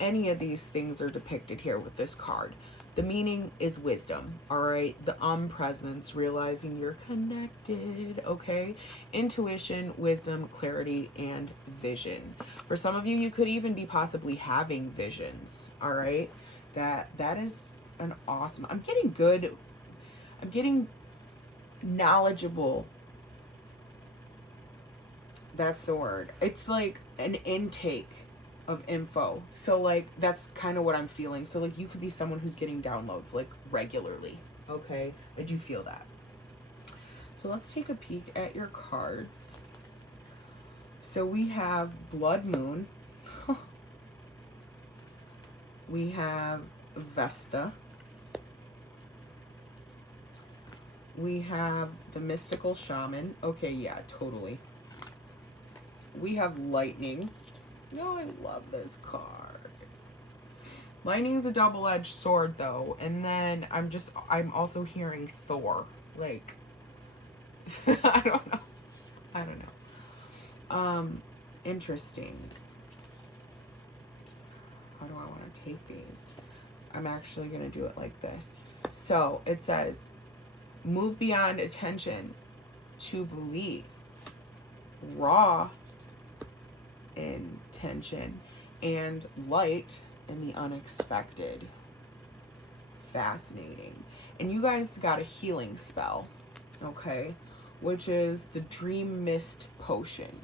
Any of these things are depicted here with this card. The meaning is wisdom. All right. The presence, realizing you're connected. Okay. Intuition, wisdom, clarity, and vision. For some of you, you could even be possibly having visions. All right. That is an awesome. I'm getting knowledgeable. That's the word. It's like an intake of info. So like that's kind of what I'm feeling. So like you could be someone who's getting downloads like regularly. Okay? I do feel that. So let's take a peek at your cards. So we have Blood Moon. We have Vesta. We have the Mystical Shaman. Okay, yeah, totally. We have Lightning. Oh, I love this card. Lightning's a double-edged sword, though. And then I'm also hearing Thor. Like, I don't know. Interesting. How do I want to take these? I'm actually going to do it like this. So, it says, move beyond attention to belief. Raw intention and light in the unexpected. Fascinating. And you guys got a healing spell, okay? Which is the Dream Mist Potion.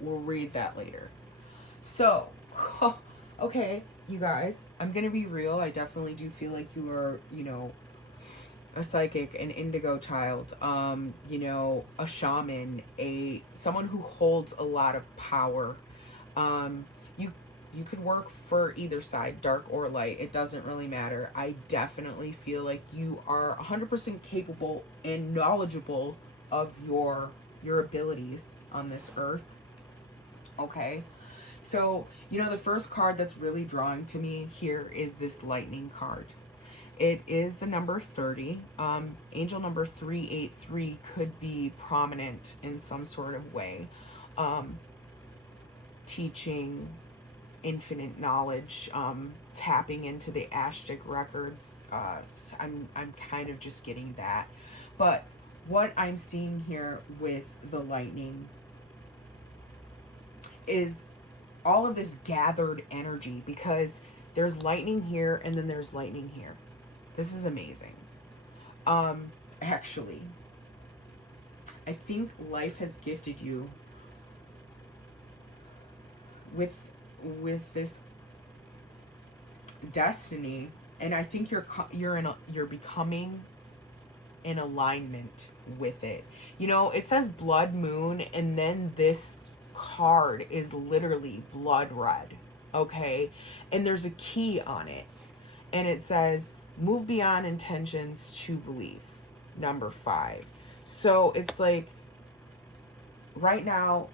We'll read that later. So, okay, you guys, I'm gonna be real. I definitely do feel like you are, a psychic, an indigo child, a shaman, someone who holds a lot of power. You could work for either side, dark or light. It doesn't really matter. I definitely feel like you are 100% capable and knowledgeable of your abilities on this earth. Okay. So, the first card that's really drawing to me here is this Lightning card. It is the number 30. Angel number 383 could be prominent in some sort of way. Teaching infinite knowledge, tapping into the Ashtic records. I'm kind of just getting that. But what I'm seeing here with the Lightning is all of this gathered energy, because there's lightning here and then there's lightning here. This is amazing. Actually, I think life has gifted you with this destiny, and I think you're becoming in alignment with it. It says Blood Moon, and then this card is literally blood red, okay? And there's a key on it, and it says move beyond intentions to belief, number 5. So it's like right now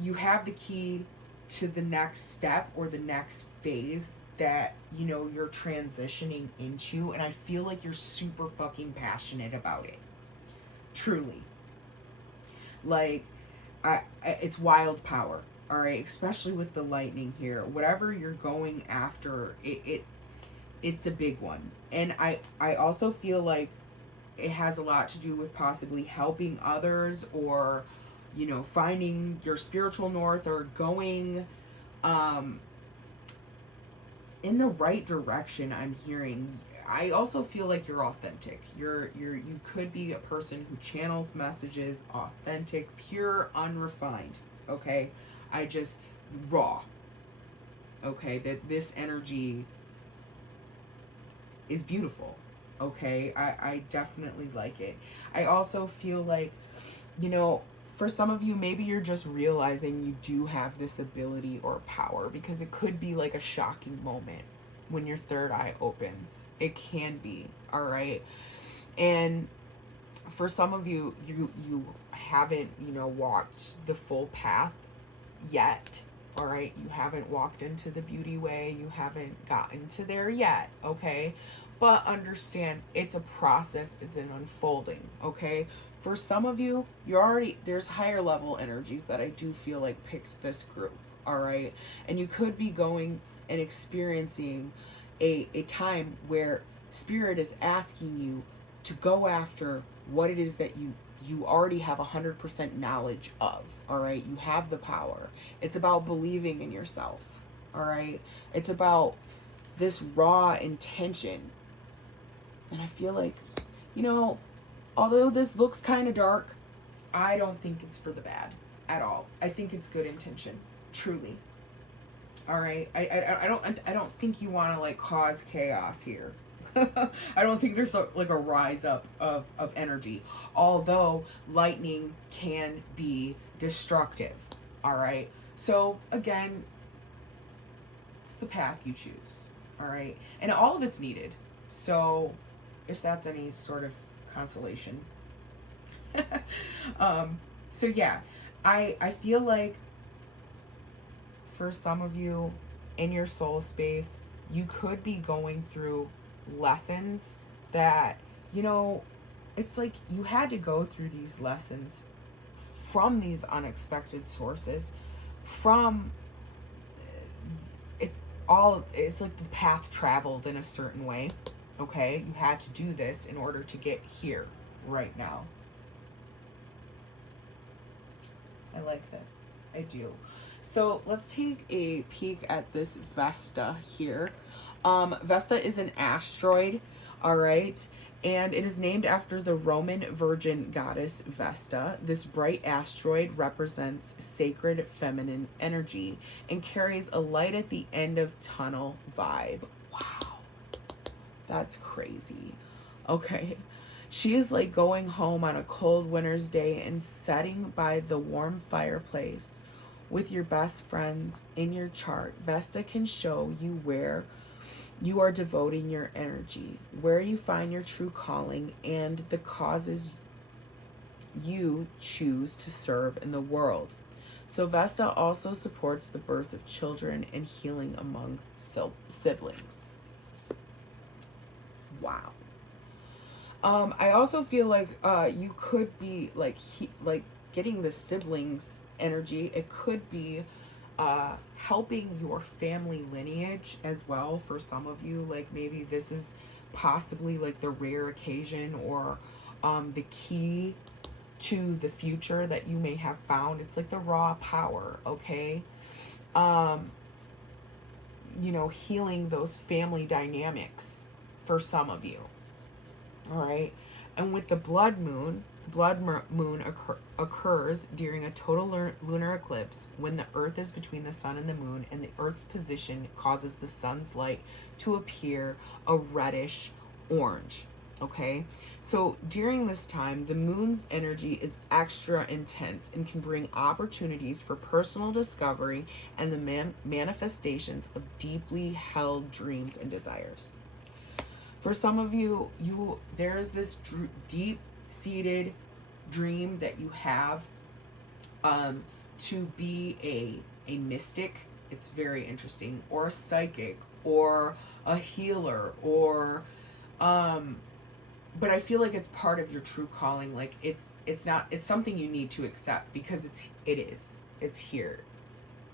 you have the key to the next step or the next phase that you're transitioning into, and I feel like you're super fucking passionate about it, truly. Like, it's wild power, all right? Especially with the lightning here. Whatever you're going after, it's a big one. And I also feel like it has a lot to do with possibly helping others, or finding your spiritual north, or going in the right direction. I'm hearing. I also feel like you're authentic. You could be a person who channels messages authentic, pure, unrefined. Okay? Raw. Okay? That this energy is beautiful. Okay? I definitely like it. I also feel like, for some of you, maybe you're just realizing you do have this ability or power, because it could be like a shocking moment when your third eye opens. It can be, all right? And for some of you, you haven't, walked the full path yet, all right? You haven't walked into the beauty way. You haven't gotten to there yet, okay? But understand, it's a process, it's an unfolding, okay? For some of you, you're already, there's higher level energies that I do feel like picked this group, all right? And you could be going and experiencing a time where spirit is asking you to go after what it is that you already have 100% knowledge of, all right? You have the power. It's about believing in yourself, all right? It's about this raw intention. And I feel like, you know, although this looks kind of dark, I don't think it's for the bad at all. I think it's good intention, truly. All right, I don't think you want to like cause chaos here. I don't think there's like a rise up of energy, although lightning can be destructive. All right, so again, it's the path you choose. All right, and all of it's needed. So if that's any sort of consolation. So yeah, I feel like for some of you in your soul space, you could be going through lessons that, you know, it's like you had to go through these lessons from these unexpected sources, from it's like the path traveled in a certain way. Okay, you had to do this in order to get here right now. I like this. I do. So let's take a peek at this Vesta here. Vesta is an asteroid, all right? And it is named after the Roman virgin goddess Vesta. This bright asteroid represents sacred feminine energy and carries a light at the end of tunnel vibe. Wow. That's crazy. Okay. She is like going home on a cold winter's day and sitting by the warm fireplace with your best friends in your chart. Vesta can show you where you are devoting your energy, where you find your true calling, and the causes you choose to serve in the world. So Vesta also supports the birth of children and healing among siblings. Wow. I also feel like you could be like getting the siblings energy. It could be helping your family lineage as well for some of you. Like maybe this is possibly like the rare occasion or the key to the future that you may have found. It's like the raw power, okay? You know, healing those family dynamics for some of you. All right. And with the blood moon occurs during a total lunar eclipse when the earth is between the sun and the moon, and the earth's position causes the sun's light to appear a reddish orange. Okay. So during this time, the moon's energy is extra intense and can bring opportunities for personal discovery and the manifestations of deeply held dreams and desires. For some of you, there's this deep-seated dream that you have to be a mystic. It's very interesting, or a psychic, or a healer, or but I feel like it's part of your true calling. Like it's something you need to accept because it's here.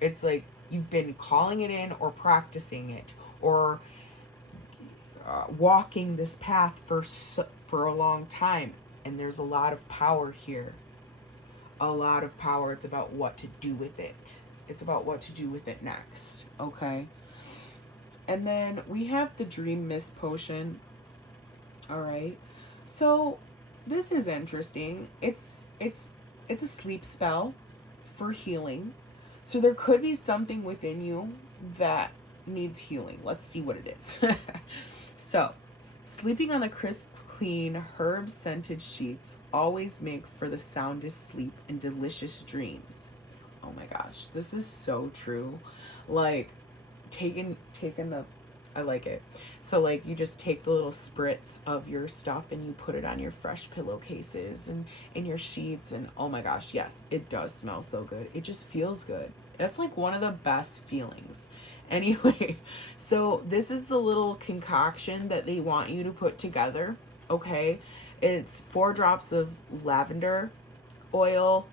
It's like you've been calling it in or practicing it or walking this path for a long time, and there's a lot of power here. A lot of power. It's about what to do with it. It's about what to do with it next. Okay. And then we have the Dream Mist Potion. All right. So this is interesting. It's a sleep spell for healing. So there could be something within you that needs healing. Let's see what it is. So, sleeping on the crisp, clean, herb-scented sheets always make for the soundest sleep and delicious dreams. Oh my gosh, this is so true. Like, taking the, I like it. So, like, you just take the little spritz of your stuff and you put it on your fresh pillowcases and in your sheets, and oh my gosh, yes, it does smell so good. It just feels good. That's like one of the best feelings. Anyway, so this is the little concoction that they want you to put together, okay? It's 4 drops of lavender oil,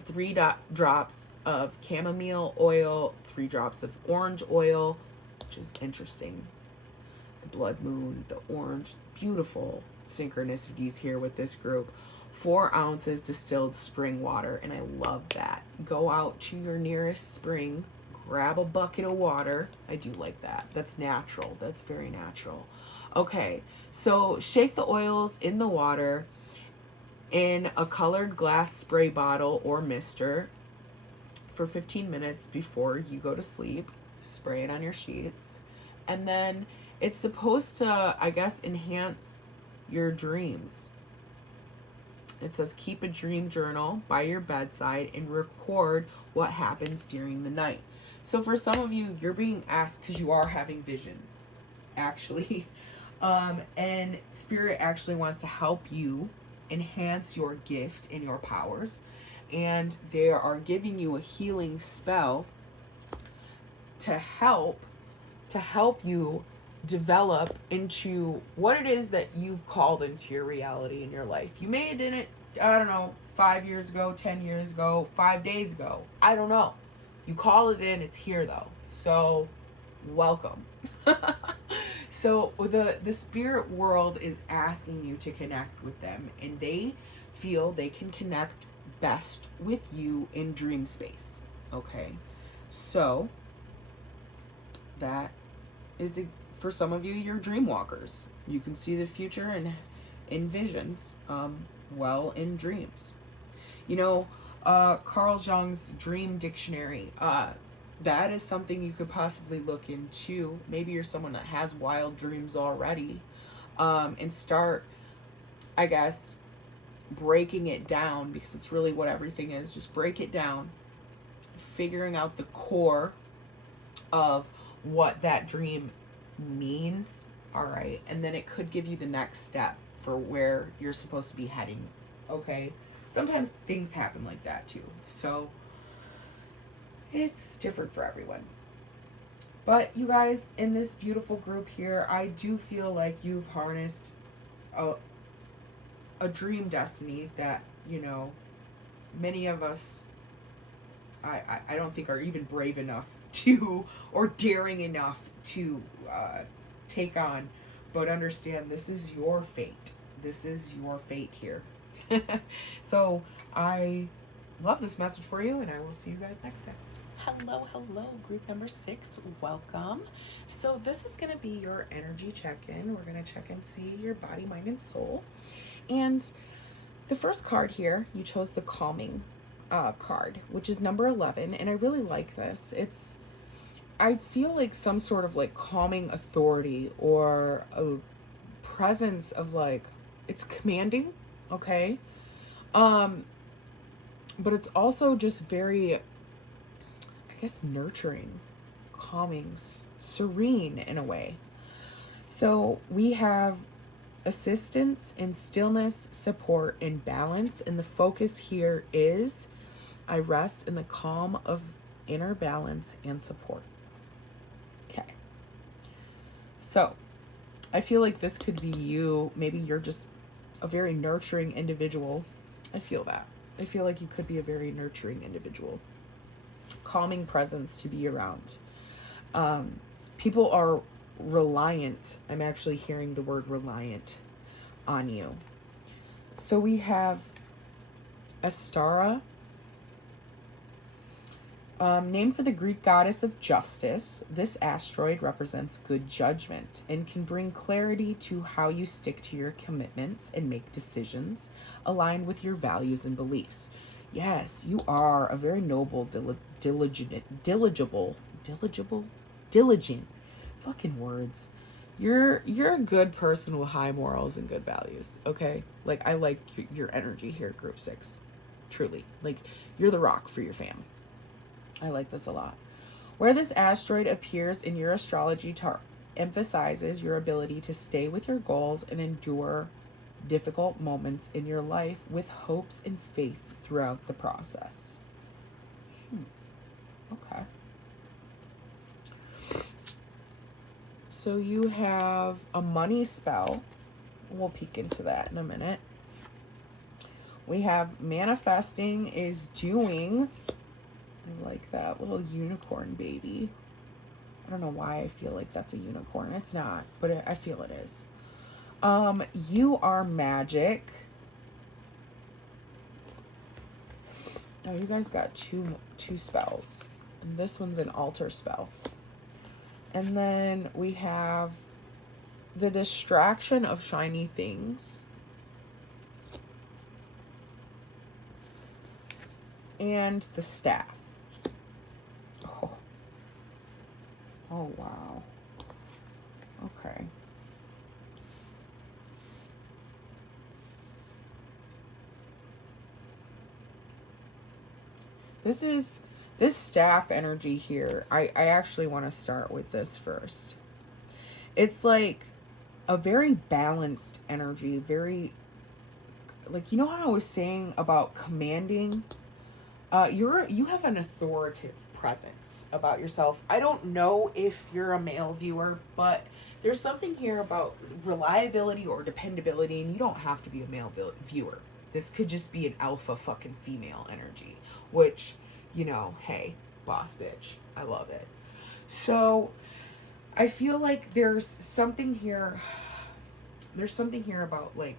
3 drops of chamomile oil, 3 drops of orange oil, which is interesting. The blood moon, the orange, beautiful synchronicities here with this group. 4 ounces distilled spring water, and I love that. Go out to your nearest spring, grab a bucket of water. I do like that. That's natural. That's very natural. Okay, so shake the oils in the water in a colored glass spray bottle or mister for 15 minutes before you go to sleep. Spray it on your sheets. And then it's supposed to, I guess, enhance your dreams. It says keep a dream journal by your bedside and record what happens during the night. So for some of you, you're being asked because you are having visions, actually. And Spirit actually wants to help you enhance your gift and your powers. And they are giving you a healing spell to help you develop into what it is that you've called into your reality in your life. You may have done it, I don't know, 5 years ago, 10 years ago, 5 days ago. I don't know. You call it in, it's here though. So welcome. So the spirit world is asking you to connect with them, and they feel they can connect best with you in dream space. Okay. So that is for some of you, you're dream walkers. You can see the future and in visions, well, in dreams. You know, Carl Jung's Dream Dictionary, that is something you could possibly look into. Maybe you're someone that has wild dreams already, and start, I guess, breaking it down, because it's really what everything is. Just break it down, figuring out the core of what that dream means. All right. And then it could give you the next step for where you're supposed to be heading. Okay. Sometimes things happen like that too. So it's different for everyone. But you guys, in this beautiful group here, I do feel like you've harnessed a dream destiny that, you know, many of us, I don't think are even brave enough to, or daring enough to take on. But understand, this is your fate. This is your fate here. So I love this message for you, and I will see you guys next time. Hello, group number 6, welcome. So this is going to be your energy check-in. We're going to check and see your body, mind, and soul. And the first card here, you chose the calming card, which is number 11, and I really like this. I feel like some sort of like calming authority, or a presence of like, it's commanding, okay? But it's also just very, I guess, nurturing, calming, serene in a way. So we have assistance in stillness, support, and balance. And the focus here is, I rest in the calm of inner balance and support. Okay. So I feel like this could be you. Maybe you're just a very nurturing individual. I feel that. I feel like you could be a very nurturing individual. Calming presence to be around. People are reliant. I'm actually hearing the word reliant on you. So we have Astara, named for the Greek goddess of justice. This asteroid represents good judgment and can bring clarity to how you stick to your commitments and make decisions aligned with your values and beliefs. Yes, you are a very noble, diligent, fucking words. You're a good person with high morals and good values, okay? Like, I like your energy here, group 6. Truly. Like, you're the rock for your fam. I like this a lot. Where this asteroid appears in your astrology chart emphasizes your ability to stay with your goals and endure difficult moments in your life with hopes and faith throughout the process. So you have a money spell. We'll peek into that in a minute. We have manifesting is doing. I like that little unicorn baby. I don't know why I feel like that's a unicorn. It's not, but I feel it is. You are magic. Oh, you guys got two spells. And this one's an altar spell. And then we have the distraction of shiny things. And the staff. Oh, wow. Okay. This staff energy here. I actually want to start with this first. It's like a very balanced energy, very, like, you know how I was saying about commanding? You have an authoritative presence about yourself. I don't know if you're a male viewer, but there's something here about reliability or dependability, and you don't have to be a male viewer. This could just be an alpha fucking female energy, which, you know, hey, boss bitch, I love it. So I feel like there's something here about like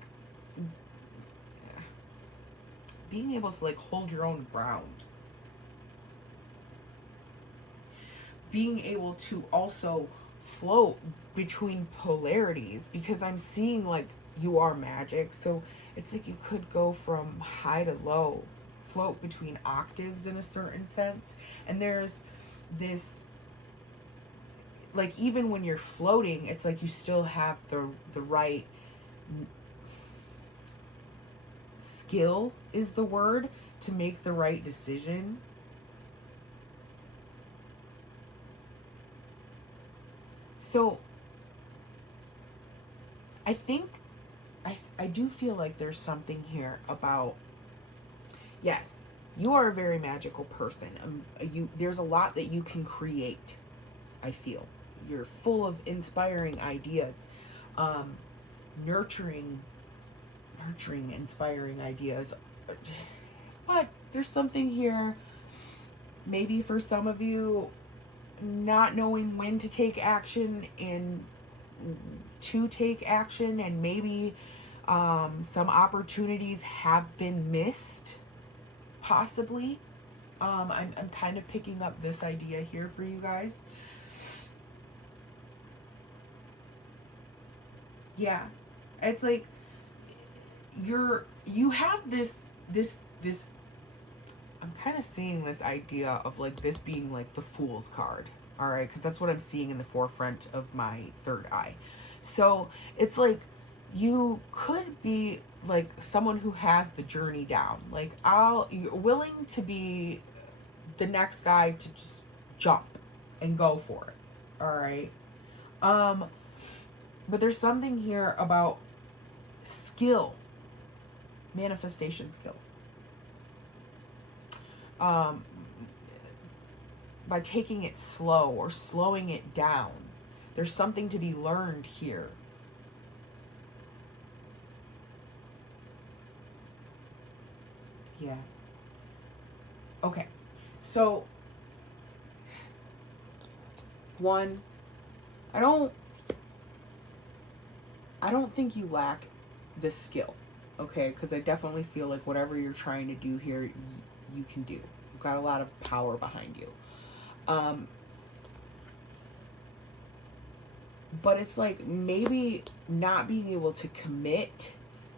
being able to like hold your own ground. Being able to also float between polarities, because I'm seeing like you are magic. So it's like you could go from high to low, float between octaves in a certain sense. And there's this, like, even when you're floating, it's like you still have the right skill is the word to make the right decision. So I think I do feel like there's something here about, yes, you are a very magical person. There's a lot that you can create. I feel you're full of inspiring ideas, nurturing inspiring ideas. But there's something here, maybe for some of you, not knowing when to take action and to take action, and maybe some opportunities have been missed, possibly. I'm kind of picking up this idea here for you guys. Yeah, it's like you have this I'm kind of seeing this idea of like this being like the Fool's card, all right, because that's what I'm seeing in the forefront of my third eye. So it's like you could be like someone who has the journey down, like you're willing to be the next guy to just jump and go for it, all right. But there's something here about skill, manifestation skill. By taking it slow or slowing it down, there's something to be learned here. Yeah. Okay. So, one, I don't think you lack this skill, okay? Because I definitely feel like whatever you're trying to do here, you can do. You've got a lot of power behind you. But it's like maybe not being able to commit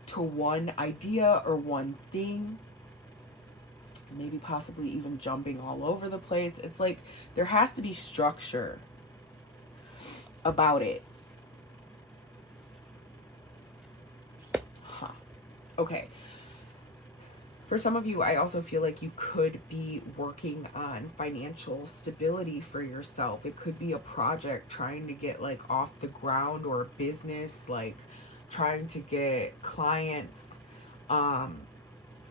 to one idea or one thing, maybe possibly even jumping all over the place. It's like there has to be structure about it. Okay. For some of you, I also feel like you could be working on financial stability for yourself. It could be a project trying to get like off the ground, or a business like trying to get clients,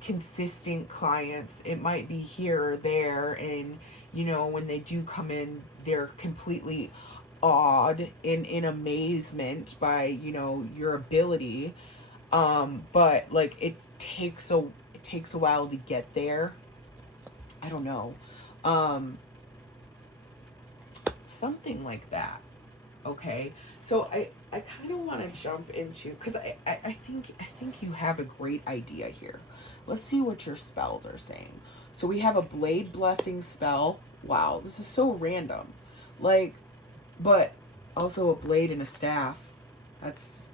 consistent clients. It might be here or there, and you know, when they do come in, they're completely awed and in amazement by, your ability. But like it takes a while to get there. I don't know. Um, Something like that. Okay. So I kind of want to jump into, because I think you have a great idea here. Let's see what your spells are saying. So we have a blade blessing spell. Wow, this is so random. Like, but also a blade and a staff. That's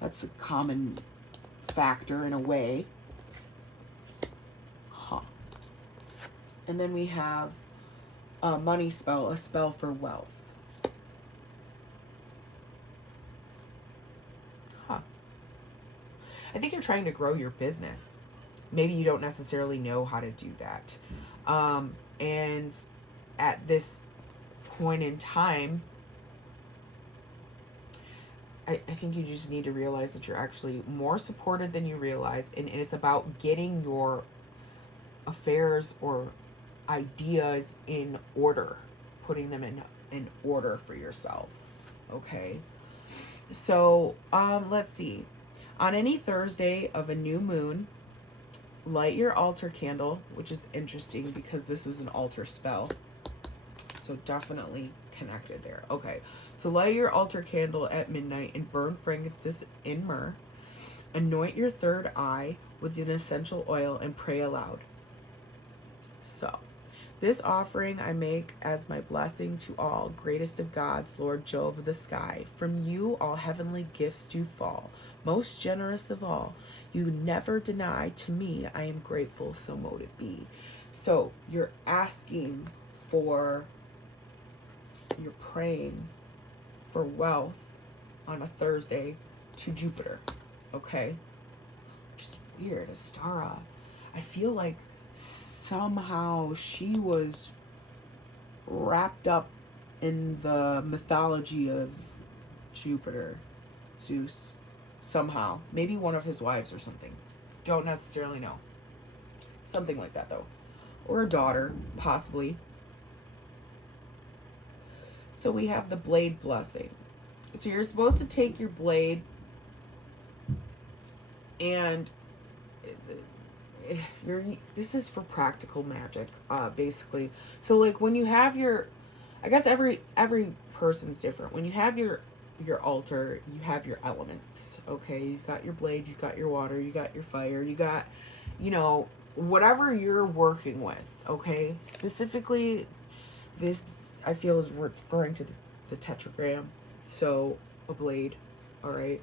a common factor in a way. Huh. And then we have a money spell, a spell for wealth. Huh. I think you're trying to grow your business. Maybe you don't necessarily know how to do that. And at this point in time, I think you just need to realize that you're actually more supported than you realize. And it's about getting your affairs or ideas in order, putting them in order for yourself. Okay. So, let's see. On any Thursday of a new moon, light your altar candle, which is interesting because this was an altar spell. So definitely connected there. Okay. So light your altar candle at midnight and burn frankincense and myrrh. Anoint your third eye with an essential oil and pray aloud. So, this offering I make as my blessing to all, greatest of gods, Lord Jove of the sky. From you all heavenly gifts do fall, most generous of all. You never deny to me, I am grateful, so mote it be. So you're asking for, you're praying for wealth on a Thursday to Jupiter, okay? Just weird, Astara. I feel like somehow she was wrapped up in the mythology of Jupiter, Zeus, somehow. Maybe one of his wives or something. Don't necessarily know. Something like that, though. Or a daughter, possibly. So we have the blade blessing. So you're supposed to take your blade and this is for practical magic, basically. So like when you have your, I guess every person's different. When you have your altar, you have your elements. Okay, you've got your blade, you've got your water, you got your fire, you got, whatever you're working with. Okay, specifically, this I feel is referring to the tetragram. So a blade. All right.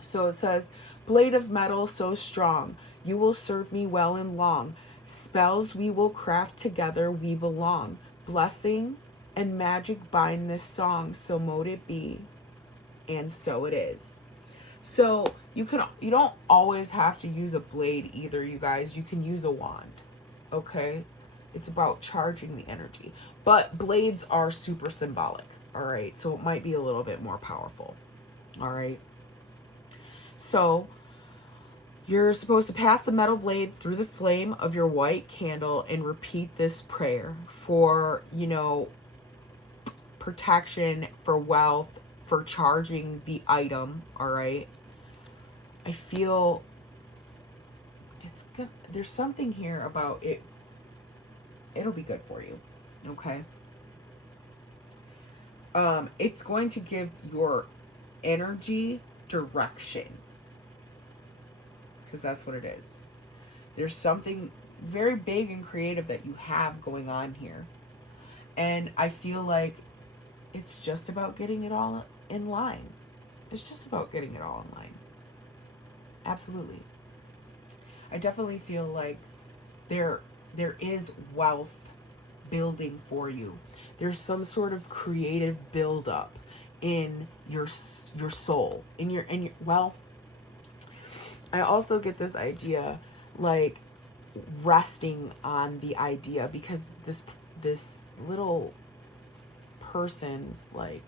So it says, blade of metal so strong, you will serve me well and long. Spells we will craft together, we belong. Blessing and magic bind this song, so mote it be, and so it is. So you don't always have to use a blade either, you guys. You can use a wand, okay? It's about charging the energy. But blades are super symbolic, all right? So it might be a little bit more powerful, all right? So you're supposed to pass the metal blade through the flame of your white candle and repeat this prayer for, protection, for wealth, for charging the item, all right? I feel it's good. There's something here about it. It'll be good for you, okay? It's going to give your energy direction. Because that's what it is. There's something very big and creative that you have going on here. And I feel like it's just about getting it all in line. It's just about getting it all in line. Absolutely. I definitely feel like there is wealth building for you. There's some sort of creative buildup in your soul, in your well, I also get this idea, like, resting on the idea, because this little person's, like,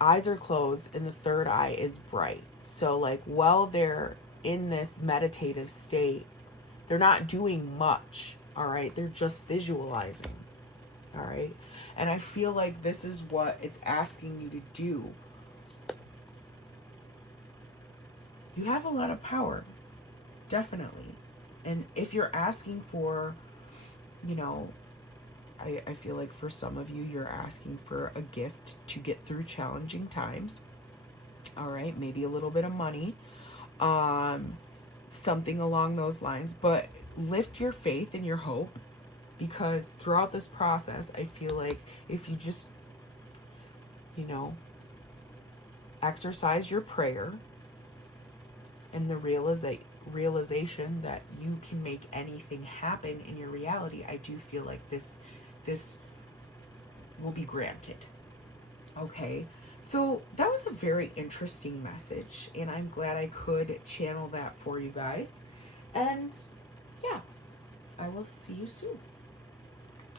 eyes are closed and the third eye is bright. So, like, while they're in this meditative state, they're not doing much, all right? They're just visualizing. All right. And I feel like this is what it's asking you to do. You have a lot of power, definitely. And if you're asking for, you know, I feel like for some of you, you're asking for a gift to get through challenging times. All right, maybe a little bit of money, something along those lines. But lift your faith and your hope, because throughout this process, I feel like if you just, you know, exercise your prayer and the realization that you can make anything happen in your reality, I do feel like this will be granted. Okay, so that was a very interesting message, and I'm glad I could channel that for you guys. And yeah, I will see you soon.